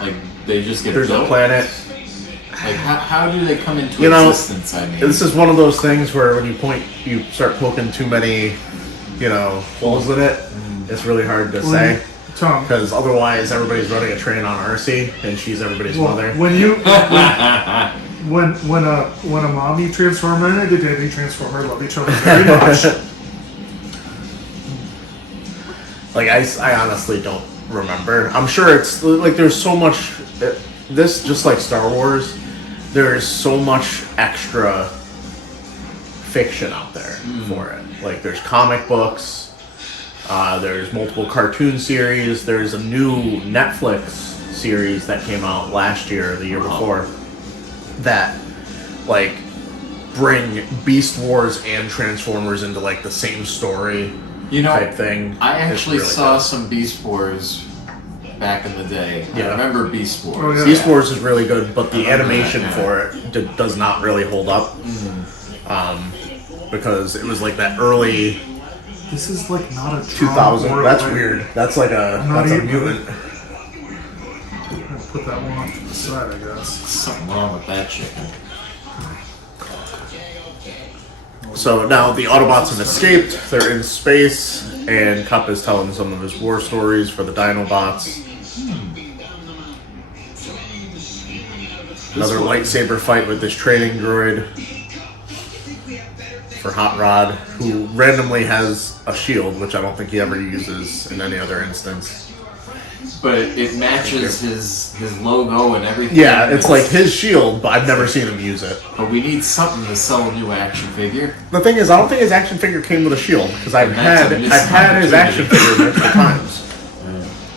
Like, they just get There's built? a planet. Like, how do they come into You know, existence, I mean? This is one of those things where when you start poking too many, holes in it, it's really hard to say. Tom, Because otherwise, everybody's running a train on Arcee, and she's everybody's mother. when a mommy transformer and a daddy transformer love each other very much. Like, I honestly don't remember. I'm sure it's, like, there's so much, this, just like Star Wars, there is so much extra fiction out there for it. Like, there's comic books, there's multiple cartoon series, there's a new Netflix series that came out last year, or the year before, that, like, bring Beast Wars and Transformers into, like, the same story type thing. I It's actually really saw good. some Beast Wars back in the day. Yeah. I remember Beast Wars. Oh, yeah. Beast Wars is really good, but the remember animation that, for it does not really hold up. Because it was like that early This is like not a 2000. Tron or That's like- weird. That's like I'm not that's a eating mutant. I'll put that one off to the side, I guess. Something wrong with that chicken. So now the Autobots have escaped. They're in space, and Cup is telling some of his war stories for the Dinobots. Another lightsaber fight with this training droid for Hot Rod, who randomly has a shield, which I don't think he ever uses in any other instance. But it matches his logo and everything. Yeah, it's like his shield, but I've never seen him use it. But we need something to sell a new action figure. The thing is, I don't think his action figure came with a shield, because I've That's had a missed his action opportunity. figure multiple times.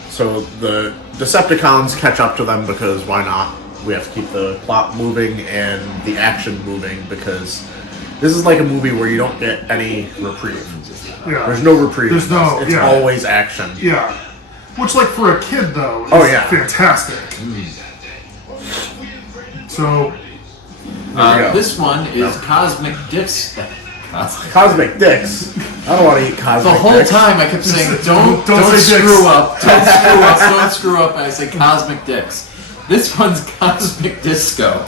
So the Decepticons catch up to them because why not? We have to keep the plot moving and the action moving, because this is like a movie where you don't get any reprieve. Yeah. There's no reprieve. There's no- It's yeah. always action. Yeah. Which, like, for a kid, though, is Oh, yeah. fantastic. So, go. This one is Cosmic Disc. Cosmic dicks. I don't want to eat cosmic The whole dicks. time I kept saying, don't say screw dicks. up, don't screw up, don't screw up, and I say Cosmic Dicks. This one's Cosmic Disco.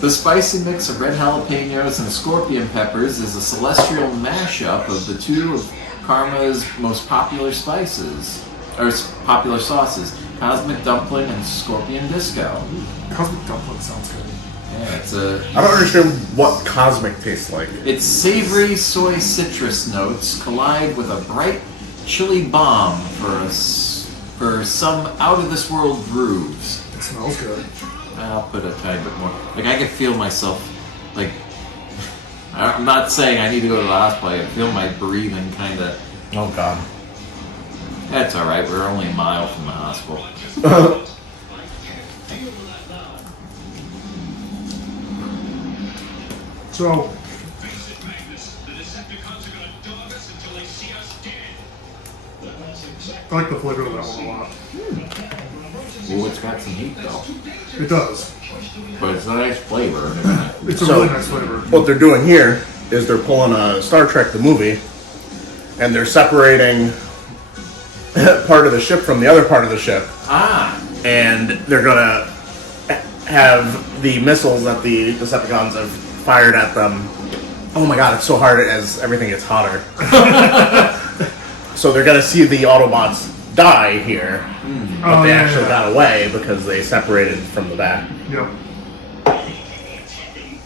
The spicy mix of red jalapenos and scorpion peppers is a celestial mashup of the two of Karma's most popular spices, or popular sauces, Cosmic Dumpling and Scorpion Disco. Cosmic Dumpling sounds good. Yeah, I don't understand what cosmic tastes like. Its savory soy citrus notes collide with a bright chili bomb for a for some out of this world grooves. It smells good. I'll put a tiny bit more. Like I can feel myself. Like I'm not saying I need to go to the hospital. I can feel my breathing kind of. Oh God. That's all right. We're only a mile from the hospital. So, I like the flavor of that one a lot. Ooh, it's got some heat though. It does. But it's a nice flavor. It's a So- really nice flavor. What they're doing here is they're pulling a Star Trek the movie, and they're separating part of the ship from the other part of the ship, Ah. and they're gonna have the missiles that the Decepticons have fired at them. Oh my God, it's so hard as everything gets hotter. So they're gonna see the Autobots die here, but they actually got away because they separated from the back. Yep.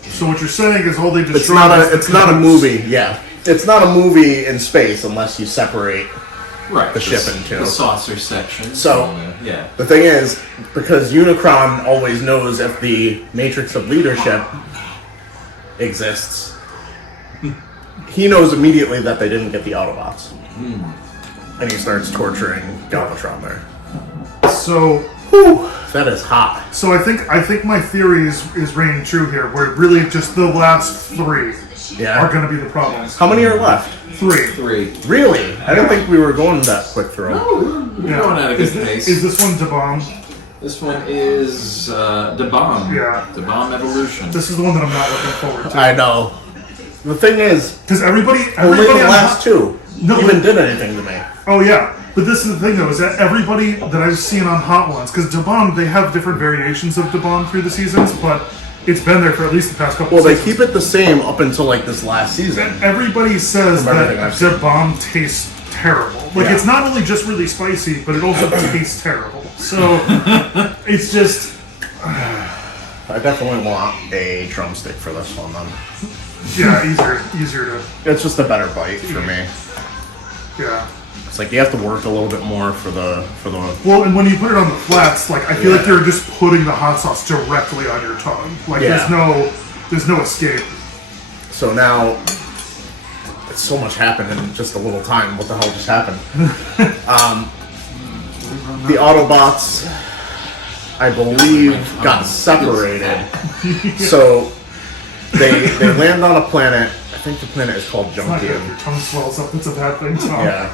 So what you're saying is all they destroyed. It's not a movie. Yeah, it's not a movie in space unless you separate. Right. The ship in two. The saucer section. So- yeah. The thing is, because Unicron always knows if the matrix of leadership exists, he knows immediately that they didn't get the Autobots, and he starts torturing Galvatron there. So, Whew, that is hot. so I think my theory is reigning true here, where really just the last three Yeah. are going to be the problems. How many are left? 3. 3. Really? I didn't think we were going that quick through. We're going at a good pace. Is this one Dabom? This one is the bomb. Yeah. The bomb evolution. This is the one that I'm not looking forward to. I know. The thing is, Because everybody only the on last two No, even but- did anything to me. Oh yeah, but this is the thing though, is that everybody that I've seen on Hot Ones, because Dabom, they have different variations of Dabom through the seasons, but it's been there for at least the past couple Well, they seasons. keep it the same up until like this last season. Everybody says From that everything I've seen. Dabom tastes terrible. Like, Yeah. it's not only just really spicy, but it also tastes terrible. So, it's just, I definitely want a drumstick for this one then. yeah, easier to, It's just a better bite for me. yeah. It's like you have to work a little bit more for the. Well, and when you put it on the flats, like, I feel Yeah. like you're just putting the hot sauce directly on your tongue. Like, Yeah. there's no escape. So now, it's so much happened in just a little time. What the hell just happened? The Autobots, I believe, got separated. So they land on a planet. I think the planet is called It's not good if Junkian. your tongue swells up. It's a bad thing, Tom. Yeah.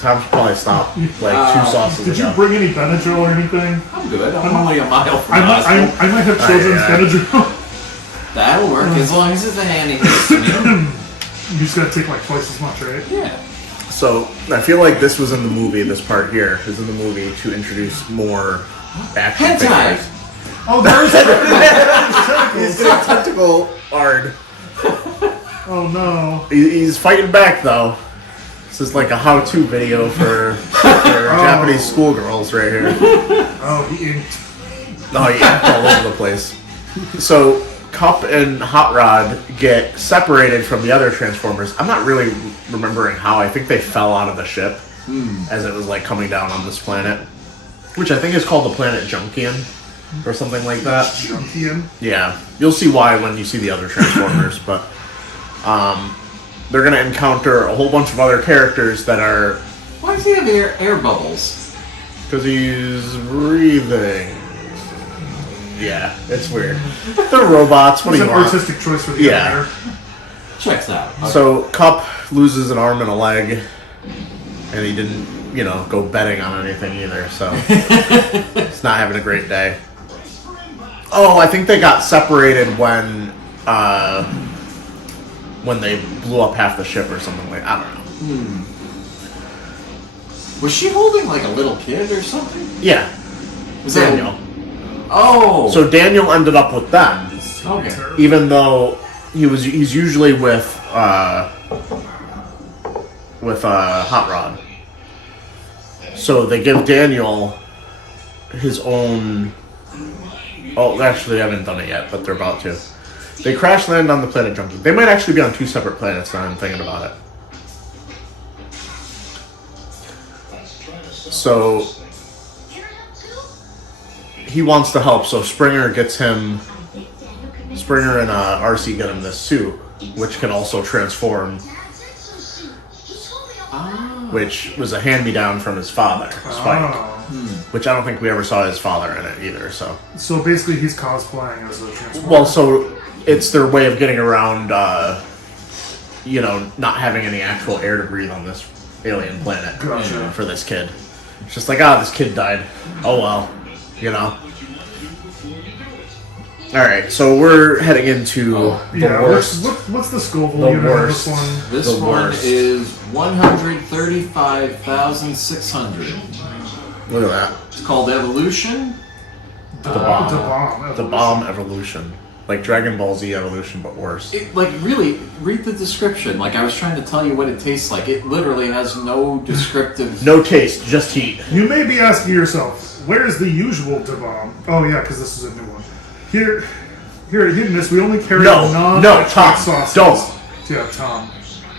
Time should probably stop. Like 2 sauces Did you ago. bring any Benadryl or anything? I'm good. I'm only a mile from I the hospital. might have children's yeah. Benadryl. That'll work as long as it's a antihistamine. You just gotta take like twice as much, right? Yeah. So I feel like this was in the movie. This part here is in the movie to introduce more action Hentai. figures. Oh, there's He's getting tentacle hard. Oh no. He's fighting back though. This is like a how-to video for Japanese schoolgirls right here. Oh, he inked. Oh yeah, all over the place. So Cup and Hot Rod get separated from the other Transformers. I'm not really remembering how. I think they fell out of the ship as it was like coming down on this planet, which I think is called the planet Junkian or something like that. Junkian. Yeah, you'll see why when you see the other Transformers, but they're gonna encounter a whole bunch of other characters that are Why does he have air bubbles? because he's breathing. Yeah, it's weird. They're robots. What It's do an you want? artistic choice for the Yeah. editor. Checks out. Okay. So Cup loses an arm and a leg, and he didn't, go betting on anything either. So he's not having a great day. Oh, I think they got separated when they blew up half the ship or something like. I don't know. Was she holding like a little kid or something? Yeah, Was that- Daniel. Oh. So Daniel ended up with them, okay. even though he's usually with Hot Rod. So they give Daniel his own. Oh, actually, they haven't done it yet, but they're about to. They crash land on the planet Junkie. They might actually be on 2 separate planets now I'm thinking about it. So he wants to help, so Springer and RC get him this suit, which can also transform, which was a hand-me-down from his father, Spike, which I don't think we ever saw his father in it either, so. So basically he's cosplaying as a Transformer. Well, so it's their way of getting around, not having any actual air to breathe on this alien planet for this kid. It's just like, this kid died. Oh well, Alright, so we're heading into the worst. What's the Scoville unit on this one? This one is 135,600. Look at that. It's called Evolution. The bomb. The bomb evolution. Like Dragon Ball Z evolution, but worse. Really, read the description. Like, I was trying to tell you what it tastes like. It literally has no descriptive... No taste, just heat. You may be asking yourself, where's the usual bomb? Oh yeah, because this is a new one. Here at Hidden we only carry Tom, sauces. don't. Yeah, Tom.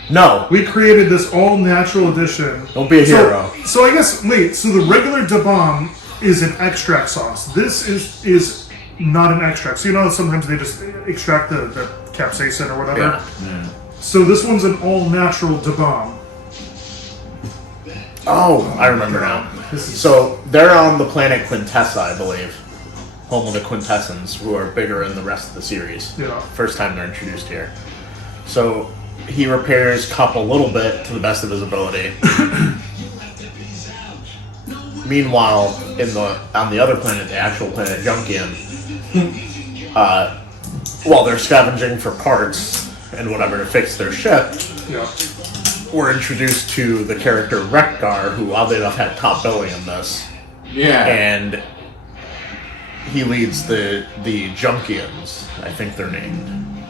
No. We created this all-natural edition. Don't be a hero. So I guess, so the regular Da Bomb is an extract sauce. This is not an extract. So sometimes they just extract the capsaicin or whatever. Yeah. So this one's an all-natural Da Bomb. Oh, I remember now. So they're on the planet Quintessa, I believe. Home of the Quintessons, who are bigger in the rest of the series. Yeah. First time they're introduced here. So he repairs Cup a little bit to the best of his ability. Meanwhile, on the other planet, the actual planet Junkian, while they're scavenging for parts and whatever to fix their ship, we're introduced to the character Rekgar, who oddly enough had top billing in this. Yeah. And he leads the Junkians, I think they're named.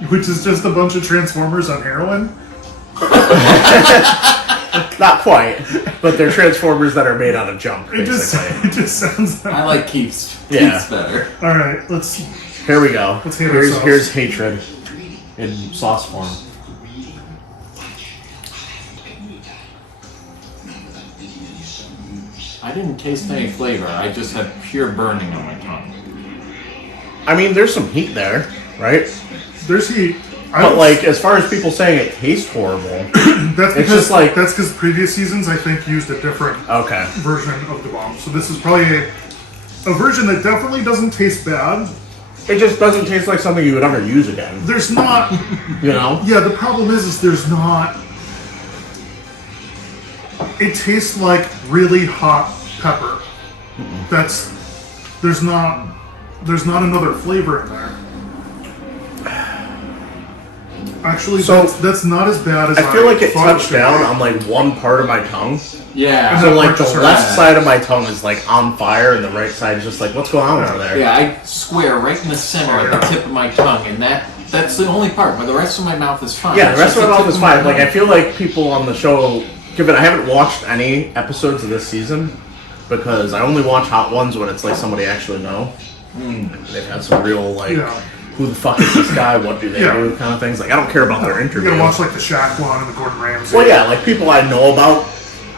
Which is just a bunch of Transformers on heroin? Not quite, but they're Transformers that are made out of junk, basically. It just sounds like... I like Keith's better. Alright, let's... Here we go. Let's hate ourselves. Here's hatred in sauce form. I didn't taste any flavor. I just had pure burning on my tongue. I mean, there's some heat there, right? There's heat. But as far as people saying it tastes horrible, that's because previous seasons I think used a different version of the bomb. So this is probably a version that definitely doesn't taste bad. It just doesn't taste like something you would ever use again. There's not, Yeah, the problem is there's not. It tastes like really hot pepper. There's not another flavor in there. Actually, that's not as bad as I feel like it touched down on one part of my tongue. Yeah. So the left side of my tongue is on fire, and the right side is just what's going on over there? Yeah, I square right in the center at the tip of my tongue, and that's the only part. But the rest of my mouth is fine. Yeah, the rest of my mouth is fine. I feel like people on the show, given I haven't watched any episodes of this season because I only watch hot ones when it's somebody I actually know. They've had some real who the fuck is this guy? What do they do? Kind of things. I don't care about their interview. You gotta watch the Shaq one and the Gordon Ramsay. Well, yeah, people I know about.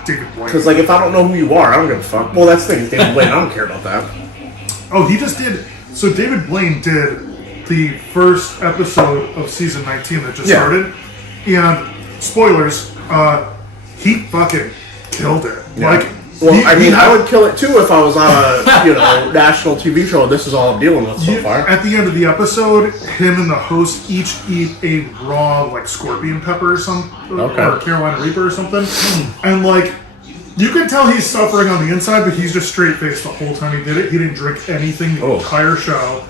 David Blaine. Because if I don't know who you are, I don't give a fuck. Well, that's the thing. David Blaine, I don't care about that. Oh, he just did. So David Blaine did the first episode of season 19 that just started, and spoilers, he fucking killed it. Yeah. I would kill it too if I was on a national TV show. This is all I'm dealing with so far. At the end of the episode, him and the host each eat a raw scorpion pepper or something, or Carolina Reaper or something, and you can tell he's suffering on the inside, but he's just straight faced the whole time he did it. He didn't drink anything the entire show.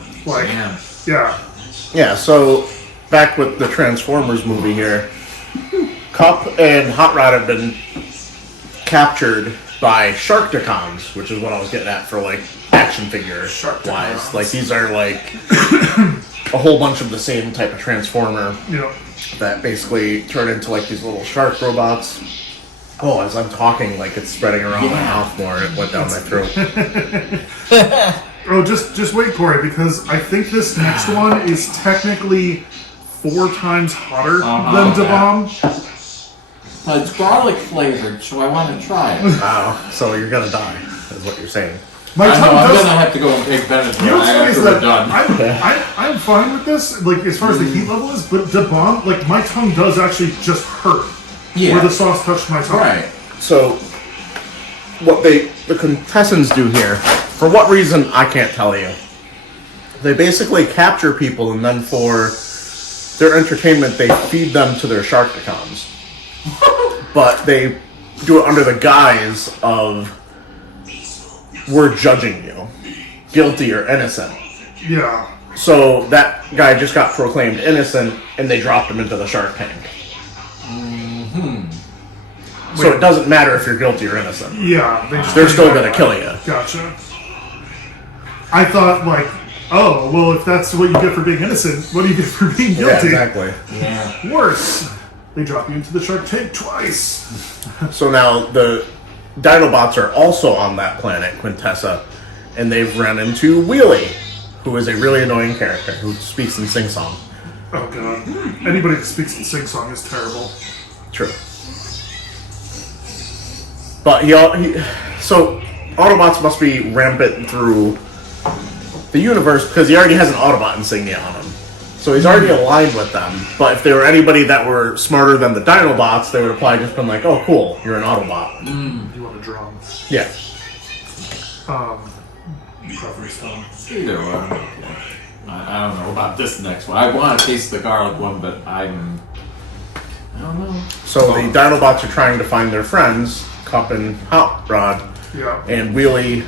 Yeah. So back with the Transformers movie here, Cup and Hot Rod have been captured by Sharkticons, which is what I was getting at for action figure wise. These are a whole bunch of the same type of Transformer that basically turn into these little shark robots. Oh, as I'm talking, it's spreading around my mouth more. It went down my throat. Oh, just wait, Cory, because I think this next one is technically 4 times hotter than Da Bomb. It's garlic flavored, so I want to try it. Wow, so you're gonna die, is what you're saying. My I know, tongue I'm does. gonna have to go and take Benadryl You know what's funny is after that we're done. I'm fine with this, like as far as the heat level is, but the bomb, like my tongue does actually just hurt Yeah. where the sauce touched my tongue. Right. So, what the contestants do here, for what reason, I can't tell you. They basically capture people and then for their entertainment, they feed them to their Sharkticons. But they do it under the guise of, we're judging you. Guilty or innocent. Yeah. So that guy just got proclaimed innocent and they dropped him into the shark tank. So it doesn't matter if you're guilty or innocent. Yeah. They're still gonna kill you. Gotcha. I thought like, oh well, if that's what you get for being innocent, what do you get for being guilty? Yeah, exactly. Yeah. Worse. They drop you into the shark tank twice. So now the Dinobots are also on that planet, Quintessa, and they've run into Wheelie, who is a really annoying character who speaks in sing-song. Oh god. Anybody that speaks in sing-song is terrible. True. But so Autobots must be rampant through the universe because he already has an Autobot insignia on him. So he's already aligned with them. But if there were anybody that were smarter than the Dinobots, they would have probably just been like, "Oh, cool, you're an Autobot." You want a drum? Yeah. Preference Tom. Either one. I don't know about this next one. I want to taste the garlic one, but I don't know. So the Dinobots are trying to find their friends, Cup and Hot Rod, Yeah. and Wheelie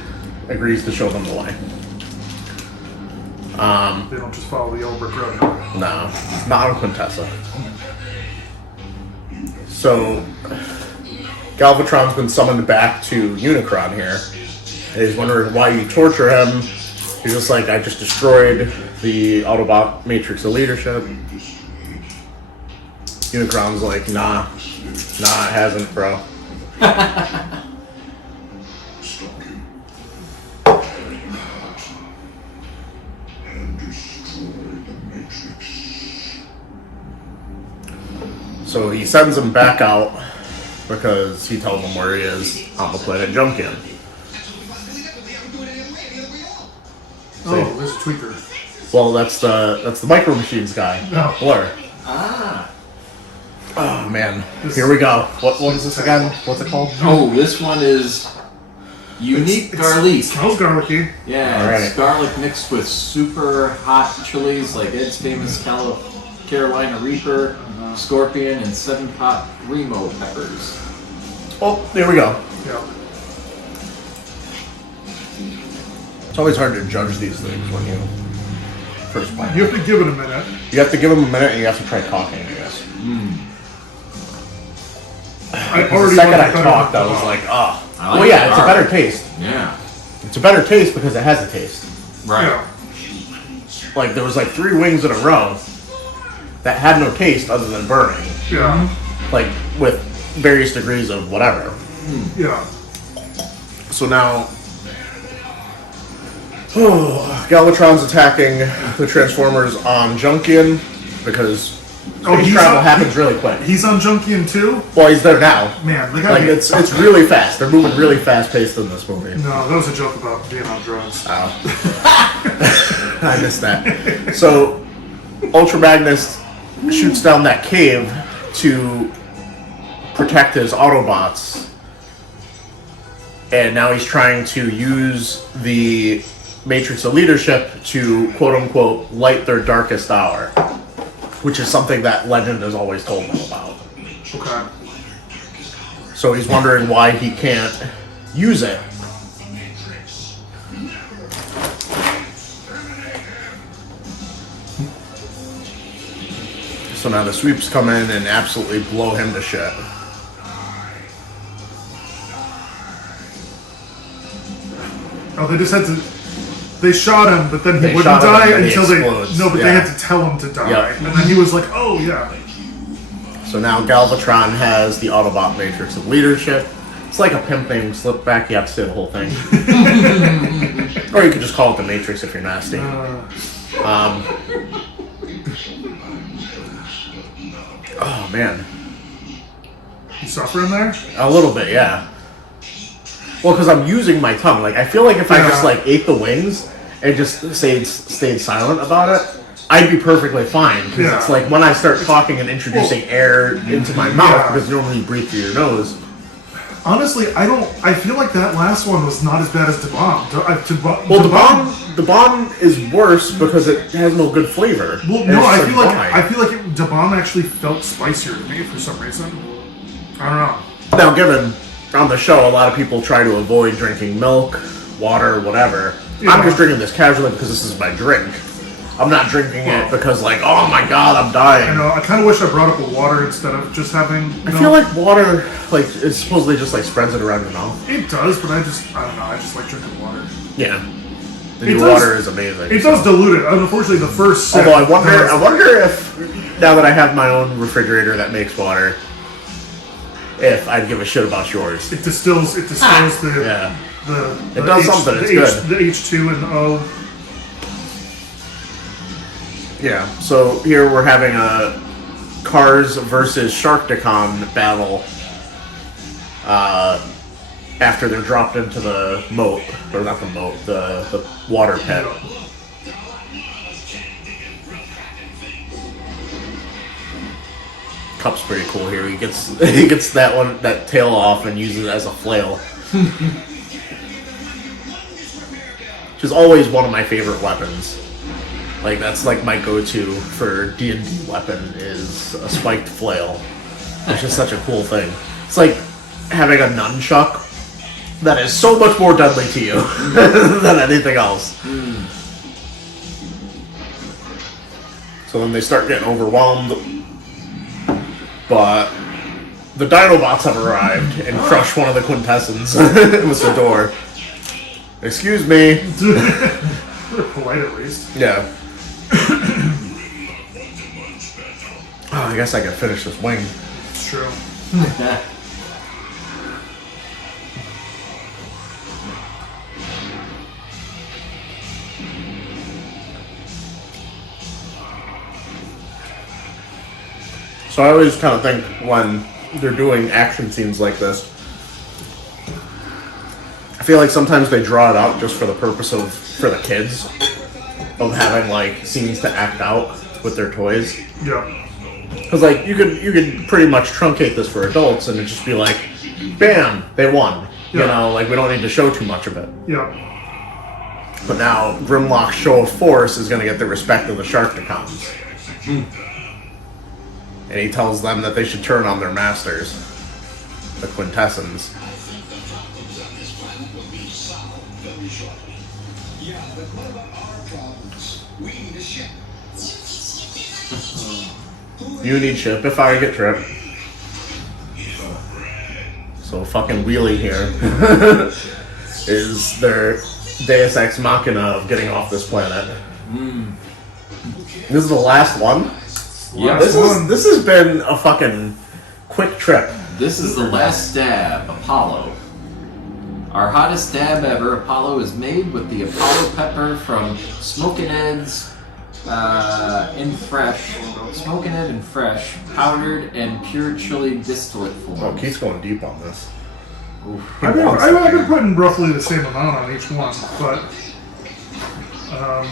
agrees to show them the way. They don't just follow the yellow brick road. No, not on Quintessa. So, Galvatron's been summoned back to Unicron here. And he's wondering why you torture him. He's just like, I just destroyed the Autobot Matrix of Leadership. Unicron's like, nah, it hasn't, bro. So he sends him back out because he tells him where he is on the planet Junkion. Oh, there's a tweaker. Well, that's the Micro Machines guy, Oh. Blur. Ah. Oh man, here we go. What is this again? What's it called? Oh, this one is unique garlic. Smells garlicky. Yeah, All it's right. garlic mixed with super hot chilies like Ed's famous Carolina Reaper, Scorpion, and 7-pot Remo peppers. Oh, there we go. Yeah. It's always hard to judge these things when you first play. You have to give it a minute. You have to give them a minute and you have to try talking, I guess. I The already second like I the better talked, I one. was like, oh. I like Well, yeah, the it's a garlic. better taste. Yeah. It's a better taste because it has a taste. Right. Yeah. Like, there was like 3 wings in a row that had no taste other than burning. Yeah. Like, with various degrees of whatever. Yeah. So now, Galvatron's attacking the Transformers on Junkion because space he's travel on- happens really quick. He's on Junkion too? Well, he's there now. Man, they Like gotta it's really fast. They're moving really fast paced in this movie. No, that was a joke about being on drugs. Oh. I missed that. So, Ultra Magnus shoots down that cave to protect his Autobots. And now he's trying to use the Matrix of Leadership to, quote-unquote, light their darkest hour. Which is something that Legend has always told them about. Okay. So he's wondering why he can't use it. So now the sweeps come in and absolutely blow him to shit. Oh, they just had to. They shot him, but then he They wouldn't shot him die and then he until they. explodes. No, but they Yeah. had to tell him to die, Yeah. and then he was like, "Oh yeah." So now Galvatron has the Autobot Matrix of Leadership. It's like a pimp named Slipback. You have to say the whole thing. Or you could just call it the Matrix if you're nasty. Oh man, You suffering there? a little bit, yeah. Well, because I'm using my tongue. Like, I feel like if I Yeah. just, like, ate the wings and just stayed silent about it, I'd be perfectly fine. Because Yeah. it's like, when I start talking and introducing air into my mouth, Yeah. because normally you breathe through your nose. Honestly, I feel like that last one was not as bad as the bomb. Well, the bomb is worse because it has no good flavor. Well, And no, it's I just feel like dry. the bomb actually felt spicier to me for some reason. I don't know. Now, given on the show, a lot of people try to avoid drinking milk, water, whatever. Yeah. I'm just drinking this casually because this is my drink. I'm not drinking it because, like, oh my god, I'm dying. I know. I kind of wish I brought up with water instead of just having. I feel like water, like, it supposedly just, like, spreads it around your mouth. It does, but I don't know. I just like drinking water. Yeah. It Your does- water is amazing. It does dilute it. Unfortunately, the first sip. Although I wonder if, now that I have my own refrigerator that makes water, if I'd give a shit about yours. It distills the Yeah. the It does something, it's good. The H2 and O. Yeah, so here we're having a Cars versus Sharkticon battle after they're dropped into the moat, or not the moat, the water pit. Cup's pretty cool here. He gets that tail off and uses it as a flail. Which is always one of my favorite weapons. Like, that's like my go-to for D&D weapon is a spiked flail. It's just such a cool thing. It's like having a nunchuck that is so much more deadly to you than anything else. So then they start getting overwhelmed, but the Dinobots have arrived and crushed one of the Quintessence with the door. Excuse me. They're polite at least. Yeah. Oh, I guess I can finish this wing. It's true. So I always kind of think when they're doing action scenes like this, I feel like sometimes they draw it out just for the purpose of, for the kids, of having like scenes to act out with their toys. Yeah. Because like you could pretty much truncate this for adults and it just be like, bam, they won. You Yeah. know, like we don't need to show too much of it. Yeah. But now Grimlock's show of force is going to get the respect of the Sharkticons. And he tells them that they should turn on their masters, the Quintessence. You need ship if I get trip. So fucking wheelie here is their Deus Ex Machina of getting off this planet. This is the last one. Yeah. This has been a fucking quick trip. This is the last stab, Apollo. Our hottest stab ever, Apollo, is made with the Apollo pepper from Smokin' Ed's Smokin' Ed and Fresh, powdered and pure chili distillate Oh, form. Keith's going deep on this. I've been putting roughly the same amount on each one, but yeah,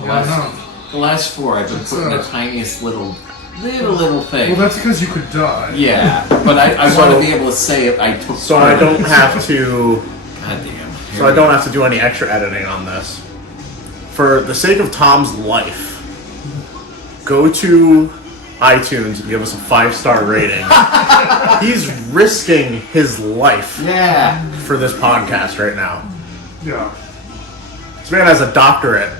I don't know. The last four, I've been putting the tiniest little thing. Well, that's because you could die. Yeah, but I So- want to be able to say if I took. So I don't have to. God damn. So I don't have to do any extra editing on this. For the sake of Tom's life, go to iTunes and give us a 5-star rating. He's risking his life Yeah. for this podcast right now. Yeah. This man has a doctorate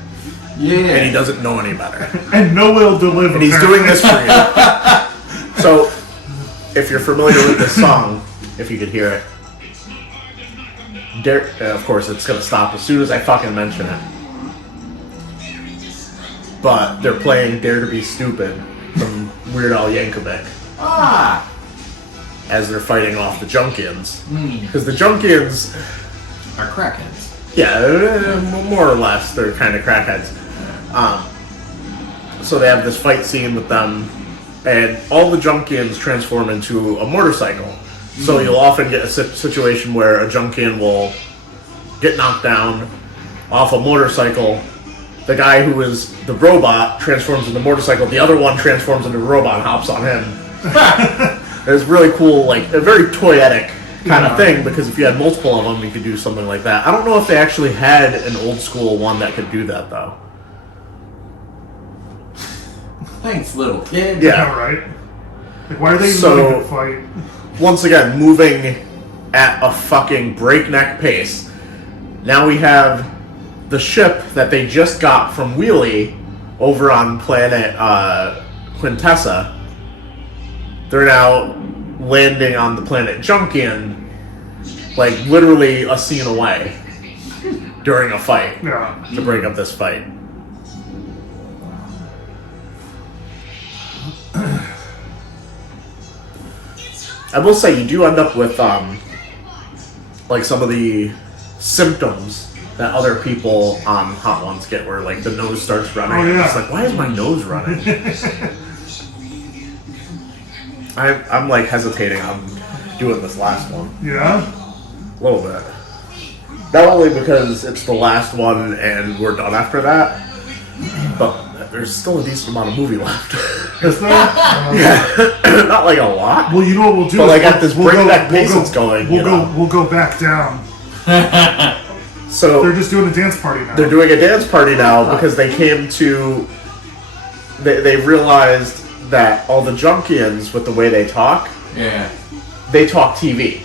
Yeah. and he doesn't know any better. And no will deliver. And he's doing this for you. So, if you're familiar with this song, if you could hear it, of course it's gonna stop as soon as I fucking mention it. But they're playing Dare to Be Stupid from Weird Al Yankovic Ah. as they're fighting off the Junkians. Because the Junkians, Are crackheads. yeah, more or less, they're kind of crackheads. So they have this fight scene with them, and all the Junkians transform into a motorcycle. So you'll often get a situation where a Junkian will get knocked down off a motorcycle. The guy who is the robot transforms into the motorcycle. The other one transforms into a robot and hops on him. It's really cool, like a very toyetic kind of thing, because if you had multiple of them, you could do something like that. I don't know if they actually had an old school one that could do that, though. Thanks, little kid. Yeah. Right. Like, why are they even to fight? Once again, moving at a fucking breakneck pace. Now we have the ship that they just got from Wheelie over on planet Quintessa. They're now landing on the planet Junkian, like literally a scene away during a fight to break up this fight. I will say you do end up with like some of the symptoms that other people on Hot Ones get, where like the nose starts running. Oh, yeah. It's like, why is my nose running? I'm like hesitating on doing this last one. Yeah? A little bit. Not only because it's the last one and we're done after that, but there's still a decent amount of movie left. Is there? Yeah. Not like a lot. Well, you know what we'll do? But like is at this breakneck pace it's going, We'll go back down. So They're just doing a dance party now. they're doing a dance party now because they came to... They realized that all the Junkians, with the way they talk, they talk TV.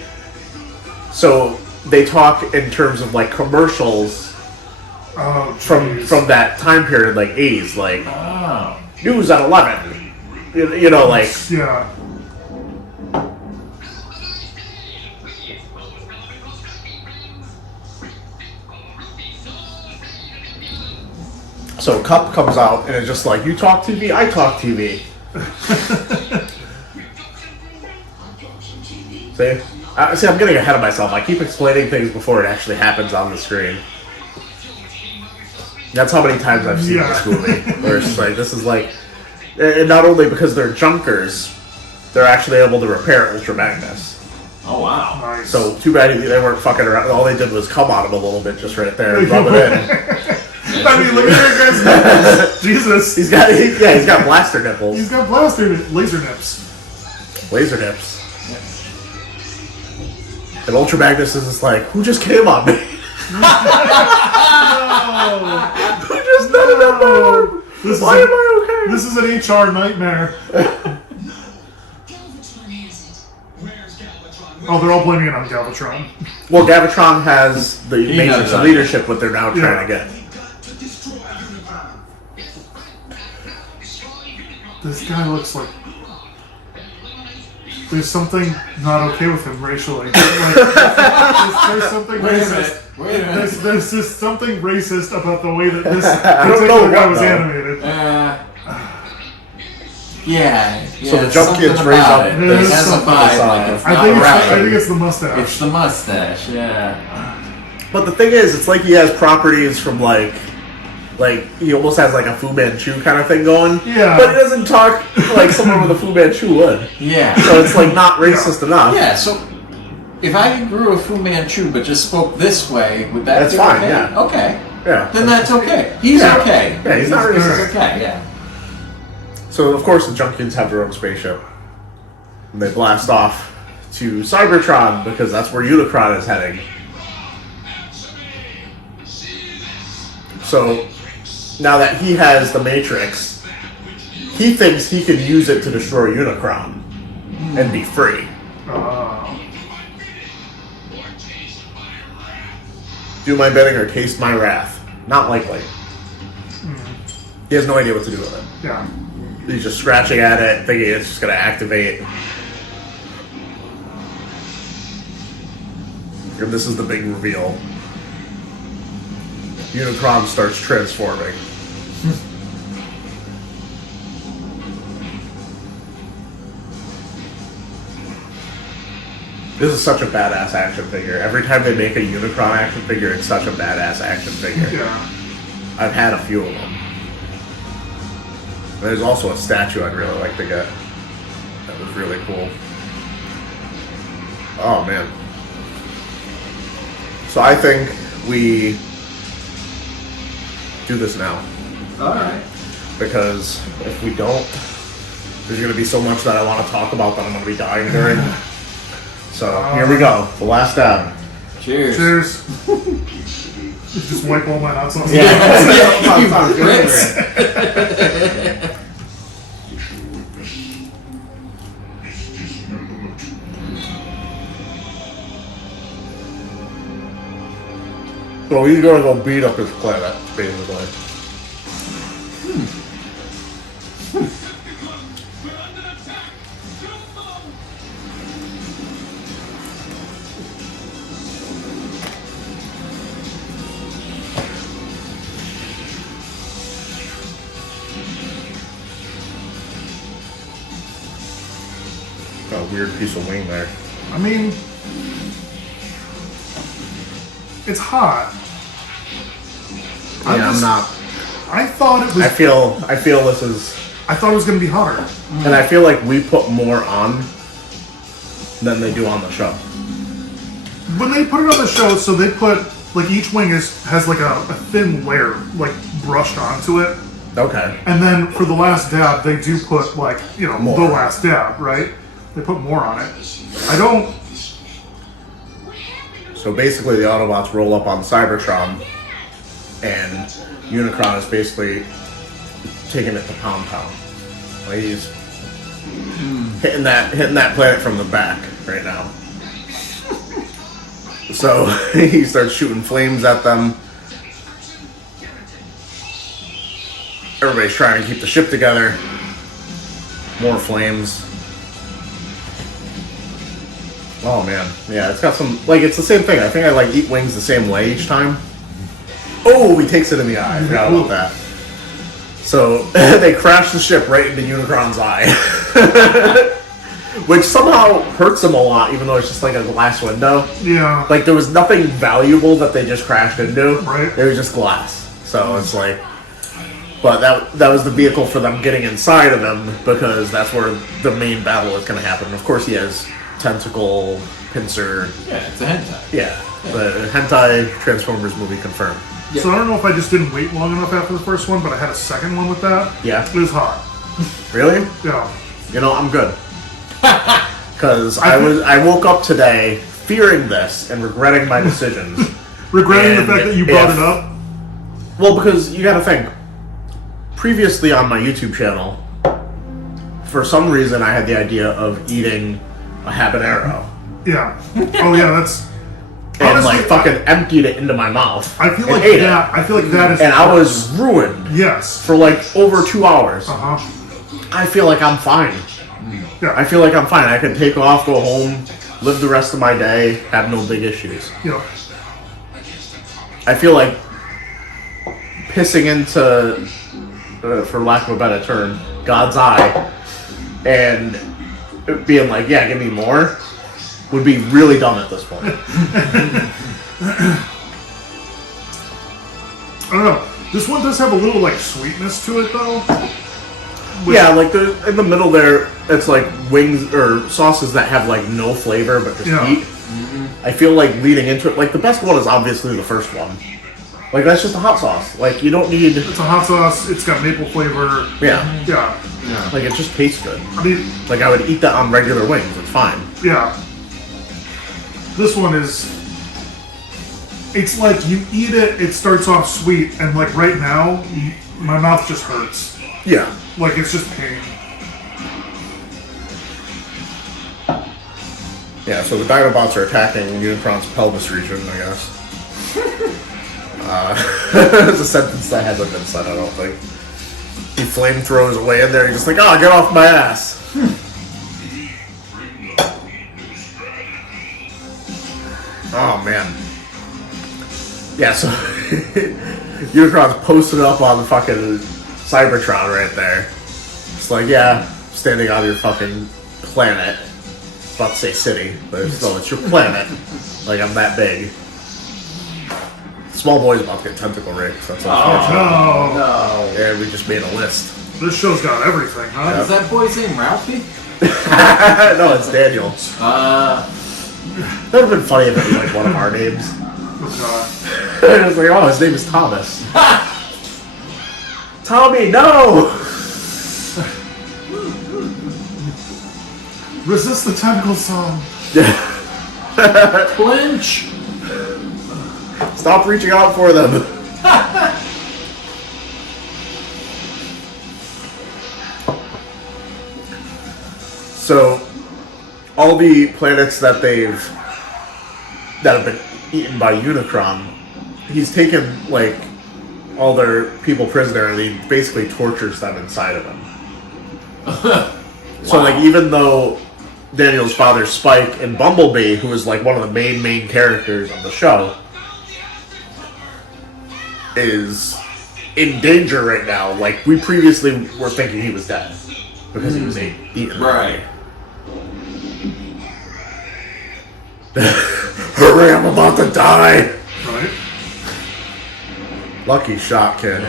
So they talk in terms of like commercials from that time period, like 80s, like news at 11. You know, like... Yeah. So Cup comes out and it's just like, you talk TV, I talk TV. See, I'm getting ahead of myself. I keep explaining things before it actually happens on the screen. That's how many times I've seen this movie. Where it's like, this is like... And not only because they're junkers, they're actually able to repair Ultra Magnus. Oh, wow. Nice. So, too bad they weren't fucking around. All they did was come on him a little bit just right there and rub it in. I mean, look at that guy's nipples. Jesus. He's got blaster nipples. He's got laser nips. Laser nips. And Ultra Magnus is just like, who just came on me? No. Who just nutted up my arm? Why am I okay? This is an HR nightmare. Oh, they're all blaming it on Galvatron. Well, Galvatron has the Matrix of leadership, what they're now trying to get. This guy looks like... There's something not okay with him racially. Like, there's something racist. Wait a minute. There's just something racist about the way that this don't know particular guy what, was though. animated. Yeah. So the Junkians raise up It this- has a vibe. Like it's I not think, right. I think it's the mustache. It's the mustache, yeah. But the thing is, it's like he has properties from like he almost has like a Fu Manchu kind of thing going. Yeah. But he doesn't talk like someone with a Fu Manchu would. Yeah. So it's like not racist enough. Yeah, so if I grew a Fu Manchu but just spoke this way, would that That's be fine, okay? yeah. Okay. Yeah. Then that's okay. He's okay. Yeah, he's not racist. He's okay, yeah. So of course the Junkians have their own spaceship. And they blast off to Cybertron because that's where Unicron is heading. So now that he has the Matrix, he thinks he can use it to destroy Unicron and be free. Do my bidding or taste my wrath. Not likely. He has no idea what to do with it. Yeah. He's just scratching at it, thinking it's just going to activate. And this is the big reveal. Unicron starts transforming. This is such a badass action figure. Every time they make a Unicron action figure, it's such a badass action figure. Yeah. I've had a few of them. There's also a statue I'd really like to get. That was really cool. Oh man. So I think we do this now. Alright. Because if we don't, there's going to be so much that I want to talk about that I'm going to be dying during. So here we go. The last dab. Cheers. Cheers. Just wipe all my hot sauce. So he's going to go beat up his planet, basically. Got a weird piece of wing there. I mean, it's hot. Yeah, I'm not. I thought it was. I feel this is, I thought it was going to be hotter. and I feel like we put more on than they do on the show. When they put it on the show, so they put like each wing has like a thin layer like brushed onto it, Okay. and then for the last dab they do put like More. the last dab, right? They put more on it. I don't. So basically, the Autobots roll up on Cybertron, and Unicron is basically taking it to Pound Town. Like he's hitting that planet from the back right now. So he starts shooting flames at them. Everybody's trying to keep the ship together. More flames. Oh man, yeah, it's got some, like, it's the same thing. I think I like eat wings the same way each time. Oh, he takes it in the eye. I forgot about that. So they crash the ship right into Unicron's eye, which somehow hurts him a lot, even though it's just like a glass window. Yeah. Like there was nothing valuable that they just crashed into. Right. It was just glass. So it's like, but that was the vehicle for them getting inside of him, because that's where the main battle is going to happen. Of course, he has tentacle, pincer. Yeah, it's a hentai. Yeah, the hentai Transformers movie confirmed. Yep. So I don't know if I just didn't wait long enough after the first one, but I had a second one with that. Yeah. It was hot. Really? Yeah. You know, I'm good. Because I woke up today fearing this and regretting my decisions. Regretting the And fact that you brought if- it up. Well, because you gotta think, previously on my YouTube channel, for some reason I had the idea of eating a habanero. Yeah. Oh yeah, that's. And Honestly, like fucking emptied it into my mouth. I feel and like ate that. I feel like that is. It. And I was ruined Yes. for like over 2 hours. Uh huh. I feel like I'm fine. Yeah. I feel like I'm fine. I can take off, go home, live the rest of my day, have no big issues. Yeah. I feel like pissing into, for lack of a better term, God's eye, and being like, yeah, give me more, would be really dumb at this point. I don't know. This one does have a little like sweetness to it though. Which- Yeah, like in the middle there, it's like wings or sauces that have like no flavor but just Yeah. heat. I feel like leading into it, like the best one is obviously the first one. Like that's just a hot sauce. Like you don't need, It's a hot sauce. It's got maple flavor. yeah, Yeah. like it just tastes good. I mean, Like I would eat that on regular wings. It's fine. yeah. This one is. It's like you eat it. It starts off sweet, and like right now, my mouth just hurts. Yeah. Like it's just pain. Yeah, so the Dinobots are attacking Unicron's pelvis region, I guess. It's a sentence that hasn't been said, I don't think. He flame throws away in there, he's just like, oh, get off my ass! Oh, man. Yeah, so Unicron's posted up on the fucking Cybertron right there. It's like, yeah, standing on your fucking planet. About to say city, but still, it's your planet. Like, I'm that big. Small boy's about to get tentacle raped. That's unfortunate. No. No. Yeah, we just made a list. This show's got everything, huh? Is that boy's name Ralphie? No, it's Daniel. That would have been funny if it was like one of our names. It was like, oh, his name is Thomas. Tommy, no! Resist the tentacle song. Clinch! Stop reaching out for them. So, all the planets that have been eaten by Unicron, he's taken like all their people prisoner and he basically tortures them inside of him. So like even though Daniel's father Spike and Bumblebee, who is like one of the main characters of the show, is in danger right now, like we previously were thinking he was dead because he was eaten. Right. Hurry, I'm about to die! Right? Lucky shot, kid.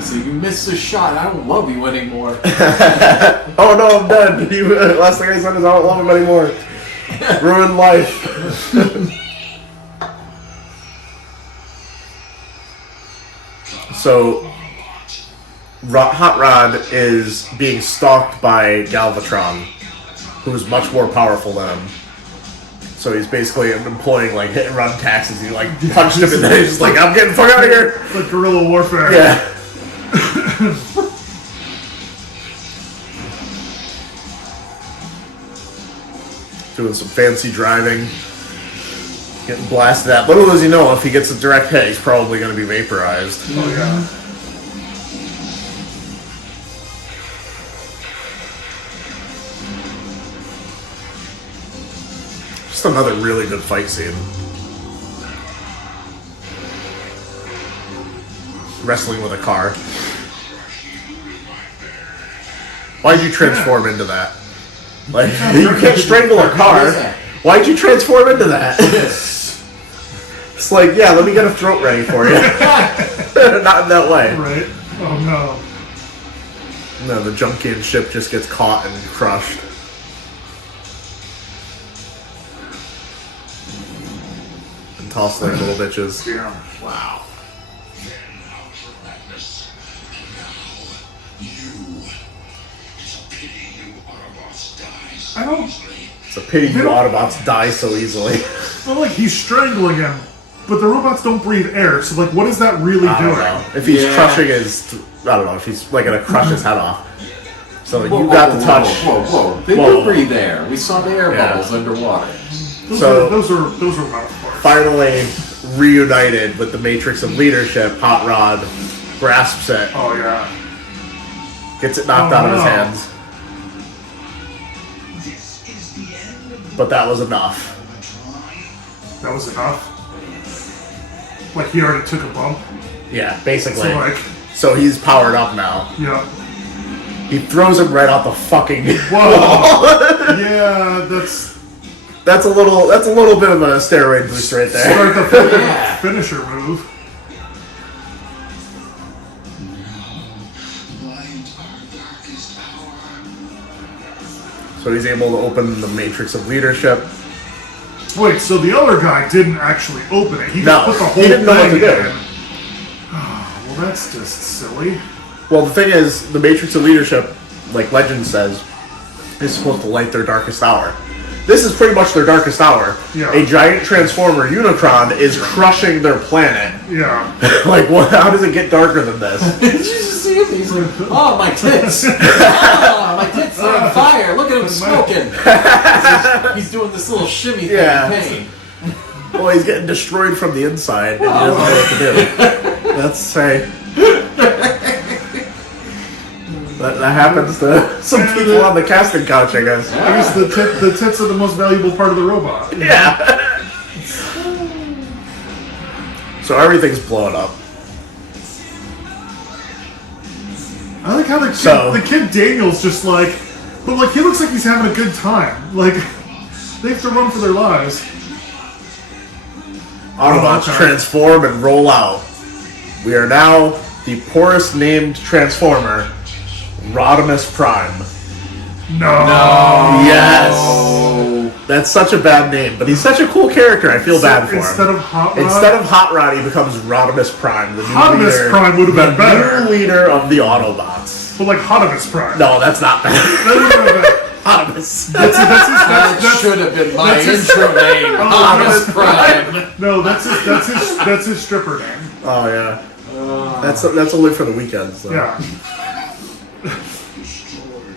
So you missed the shot. I don't love you anymore. Oh no, I'm dead. Last thing I said is I don't love him anymore. Ruined life. So, Hot Rod is being stalked by Galvatron, who's much more powerful than him. So he's basically employing like hit and run taxes. He like punched him and then he's just like, I'm getting the fuck out of here. It's like guerrilla warfare. Yeah. Doing some fancy driving. Getting blasted at. Little does he know, if he gets a direct hit, he's probably going to be vaporized. Oh yeah. Just another really good fight scene. Wrestling with a car. Why'd you transform into that? Like, you can't strangle a car. Why'd you transform into that? It's like, yeah, let me get a throat ready for you. Not in that way. Right? Oh no. No, the Junkian ship just gets caught and crushed. And tossed like little bitches. Yeah. Wow. I don't. It's a pity you Autobots die so easily. Well, like he's strangling him, but the robots don't breathe air. So, like, what is that really I don't doing? know. If he's crushing his... I don't know, if he's like gonna crush his head off. So you got the touch. Whoa. They do breathe air. We saw the air bubbles underwater. Those are not parts. Finally reunited with the Matrix of Leadership, Hot Rod grasps it, Oh yeah. gets it knocked out of his hands. But that was enough. That was enough. Like he already took a bump. Yeah, basically. So like, So he's powered up now. yeah. He throws him right out the fucking Whoa. Yeah, that's That's a little bit of a steroid boost right there. start the fucking finisher move. So he's able to open the Matrix of Leadership. Wait, so the other guy didn't actually open it. He just No, put the he whole didn't know what thing to do. in. Oh, well, that's just silly. Well, the thing is, the Matrix of Leadership, like Legend says, is supposed to light their darkest hour. This is pretty much their darkest hour. Yeah. A giant transformer, Unicron, is crushing their planet. Yeah. Like, what? How does it get darker than this? Did you just see him? He's like, oh, my tits. Oh, my tits are on fire. Look at him smoking. He's doing this little shimmy thing Yeah. in pain. Well, he's getting destroyed from the inside, and he doesn't know what to do. That's say. That happens to some people on the casting couch, I guess. I guess the tits are the most valuable part of the robot. Yeah. So everything's blowing up. I like how the kid Daniel's just like, but like he looks like he's having a good time. Like they have to run for their lives. Autobots transform and roll out. We are now the poorest named Transformer, Rodimus Prime. No. Yes. That's such a bad name, but he's such a cool character. I feel bad for Instead him. of Hot Rod, Instead of Hot Rod, he becomes Rodimus Prime, the new Hottimus leader. Prime would have been the better. new leader of the Autobots. But like Hottimus Prime. No, that's not bad. That would have been better. Hottimus. That should have been my intro name. Optimus Prime. No, that's his stripper name. Oh yeah. That's only for the weekends. So. Yeah.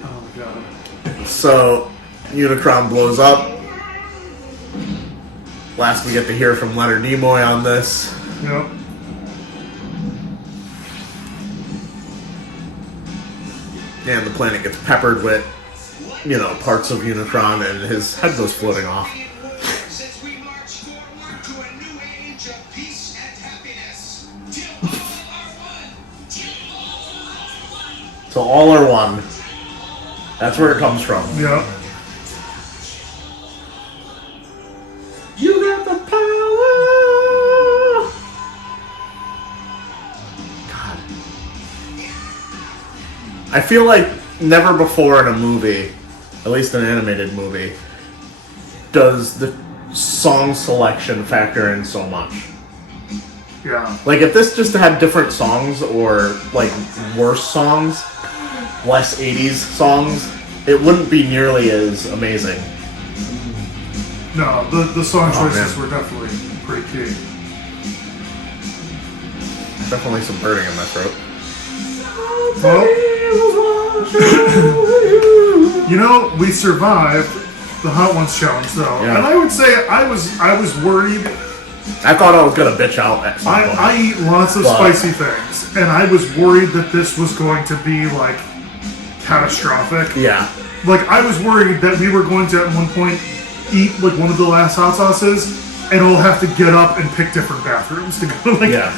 Oh god. So, Unicron blows up. Last we get to hear from Leonard Nimoy on this. Yep. And the planet gets peppered with, parts of Unicron, and his head goes floating off. Since we march forward to a new age of peace and happiness, till all are one. So all are one. That's where it comes from. Yep. You got the power. God. I feel like never before in a movie, at least an animated movie, does the song selection factor in so much. Yeah. Like, if this just had different songs or, like, worse songs, less 80s songs, it wouldn't be nearly as amazing. No, the song choices man. were definitely pretty key. Definitely some burning in my throat. Well, we survived the Hot Ones challenge though, Yeah. and I would say I was worried. I thought I was gonna bitch out at some point. I eat lots of But- spicy things, and I was worried that this was going to be like catastrophic. Yeah. Like I was worried that we were going to at one point eat like one of the last hot sauces, and we'll have to get up and pick different bathrooms to go. Like, Yeah.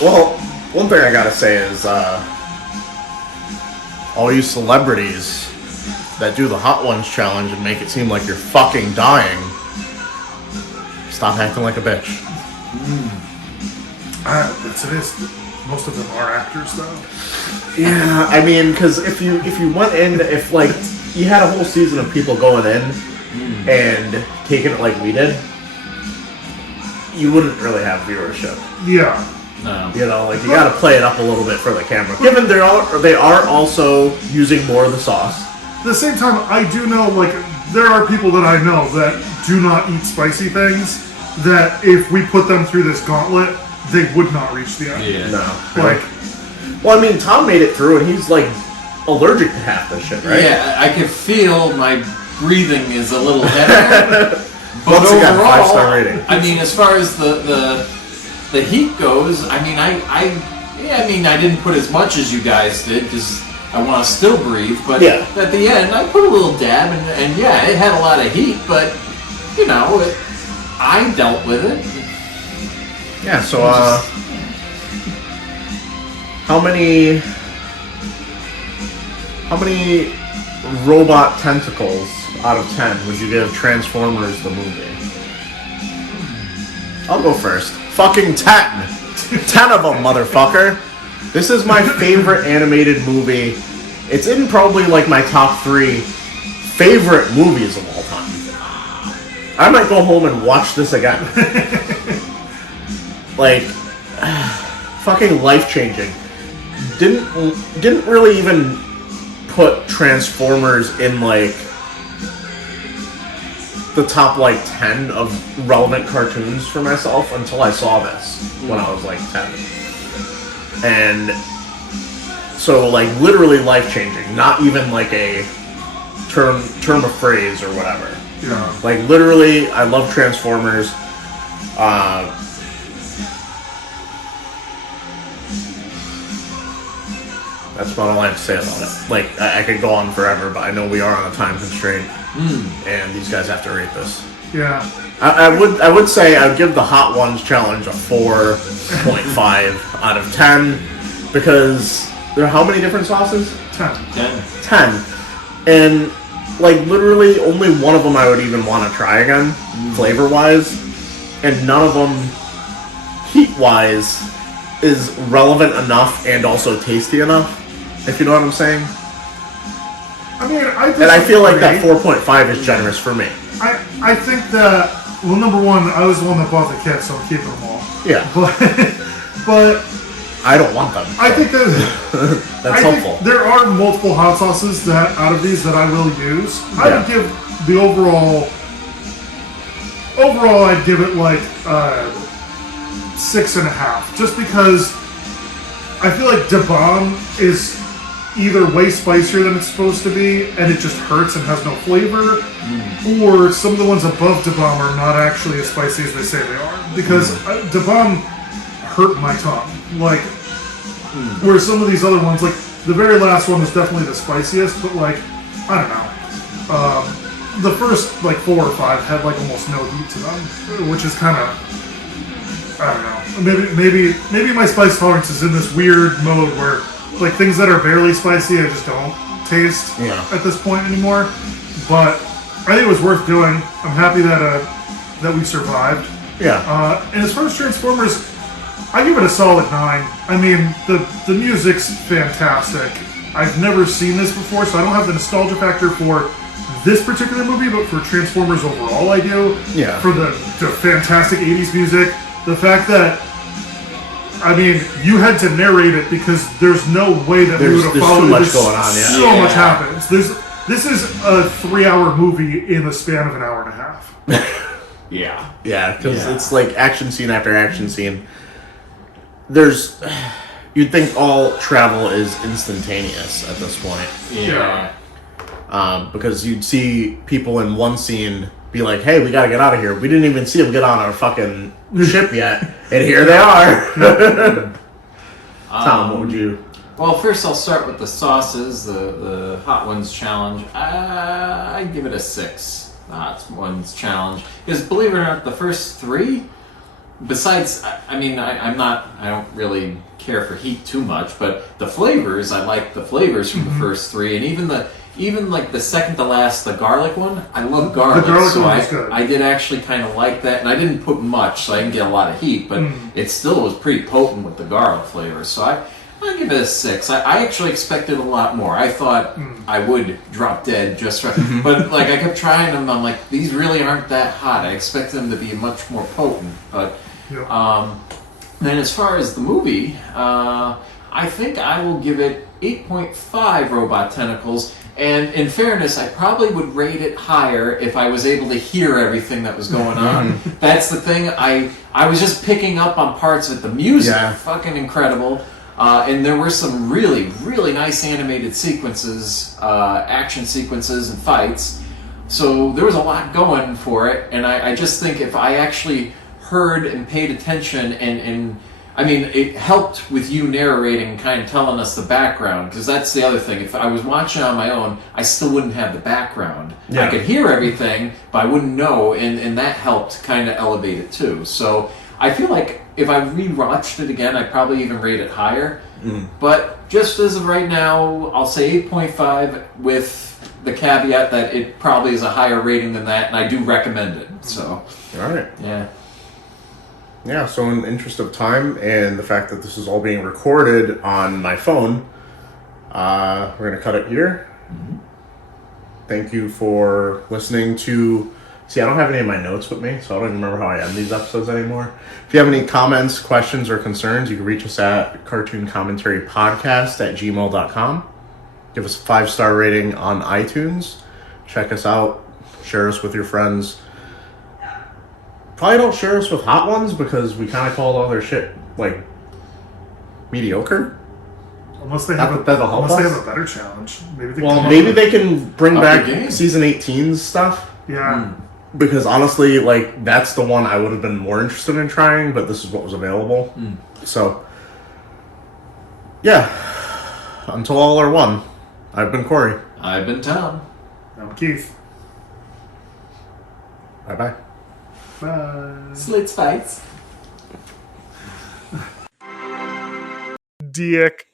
Well, one thing I gotta say is, all you celebrities that do the Hot Ones challenge and make it seem like you're fucking dying, stop acting like a bitch. It is. Most of them are actors though. Yeah, I mean, because if you went in, if like you had a whole season of people going in and taking it like we did, you wouldn't really have viewership. Yeah. No. You know, like you got to play it up a little bit for the camera. Given they are also using more of the sauce. At the same time, I do know, like, there are people that I know that do not eat spicy things, that if we put them through this gauntlet, they would not reach the end. Yeah. No. Like, Well, I mean, Tom made it through, and he's like allergic to half this shit, right? Yeah, I can feel my breathing is a little heavier. But Once again, overall, 5-star rating. I mean, as far as the heat goes, I mean, I didn't put as much as you guys did because I want to still breathe. But Yeah. at the end, I put a little dab, and yeah, it had a lot of heat, but I dealt with it. Yeah. So, how many robot tentacles out of 10 would you give Transformers the movie? I'll go first. Fucking 10. 10 of them, motherfucker. This is my favorite animated movie. It's in probably like my top 3 favorite movies of all time. I might go home and watch this again. Like, fucking life-changing. Didn't really even put Transformers in like the top like 10 of relevant cartoons for myself until I saw this when I was like 10. And so like literally life-changing, not even like a term of phrase or whatever. yeah. Like literally, I love Transformers. That's about all I have to say about it. Like, I could go on forever, but I know we are on a time constraint, and these guys have to rate this. Yeah. I would say I would give the Hot Ones challenge a 4.5 out of 10 because there are how many different sauces? 10. 10. And like literally only one of them I would even want to try again, flavor-wise, and none of them heat-wise is relevant enough and also tasty enough, if you know what I'm saying. I mean, And I feel like that 4.5 is generous for me. I think that, well, number one, I was the one that bought the kit, so I'm keeping them all. Yeah. But I don't want them. I think that That's helpful. there are multiple hot sauces that out of these that I will use. I Yeah. would give the overall, I'd give it like 6.5, just because I feel like Da Bomb is either way spicier than it's supposed to be, and it just hurts and has no flavor, or some of the ones above Da Bomb are not actually as spicy as they say they are. Because Da Bomb hurt my tongue, like, where some of these other ones, like the very last one was definitely the spiciest, but like, I don't know. The first like 4 or 5 had like almost no heat to them, which is kind of, I don't know. Maybe my spice tolerance is in this weird mode where like things that are barely spicy I just don't taste at this point anymore. But I think it was worth doing. I'm happy that we survived. Yeah. And as far as Transformers, I give it a solid 9. I mean, the music's fantastic. I've never seen this before, so I don't have the nostalgia factor for this particular movie, but for Transformers overall, I do. Yeah. For the fantastic 80s music. The fact that, I mean, you had to narrate it because there's no way that we would have followed it. There's too much going on, yeah. So much happens. This is a 3-hour movie in the span of an hour and a half. Yeah. Yeah, because it's like action scene after action scene. You'd think all travel is instantaneous at this point. Yeah. Because you'd see people in one scene be like, hey, we gotta get out of here. We didn't even see them get on our fucking ship yet. And here they are. Tom, what would you... Well, first I'll start with the sauces, the Hot Ones challenge. I give it a 6. The Hot Ones challenge. Because believe it or not, the first 3, besides, I mean, I don't really care for heat too much, but the flavors, I like the flavors from the first 3, and even like the second to last, the garlic one, I love garlic. The garlic so one was good. I did actually kind of like that, and I didn't put much, so I didn't get a lot of heat, but it still was pretty potent with the garlic flavor. So I give it a 6. I actually expected a lot more. I thought I would drop dead just right, but like I kept trying them. I'm like, these really aren't that hot. I expected them to be much more potent, but. Then as far as the movie, I think I will give it 8.5 robot tentacles. And in fairness, I probably would rate it higher if I was able to hear everything that was going on. That's the thing. I was just picking up on parts of it. The music, fucking incredible. And there were some really, really nice animated sequences, action sequences and fights. So there was a lot going for it. And I just think if I actually heard and paid attention and I mean, it helped with you narrating, kind of telling us the background, because that's the other thing. If I was watching on my own, I still wouldn't have the background. Yeah. I could hear everything, but I wouldn't know, and that helped kind of elevate it too. So I feel like if I rewatched it again, I'd probably even rate it higher. But just as of right now, I'll say 8.5 with the caveat that it probably is a higher rating than that, and I do recommend it. So, All right. yeah. Yeah, so in the interest of time and the fact that this is all being recorded on my phone, we're going to cut it here. Thank you for listening to... See, I don't have any of my notes with me, so I don't even remember how I end these episodes anymore. If you have any comments, questions, or concerns, you can reach us at cartooncommentarypodcast@gmail.com. Give us a 5-star rating on iTunes. Check us out. Share us with your friends. Probably don't share us with Hot Ones because we kind of called all their shit, like, mediocre. Unless they have a better challenge. Maybe they can bring Up back the game. Season 18's stuff. Yeah. Because honestly, like, that's the one I would have been more interested in trying, but this is what was available. So, yeah. Until all are one, I've been Cory. I've been Tom. I'm Keith. Bye-bye. Bye. Slits fights. Dick.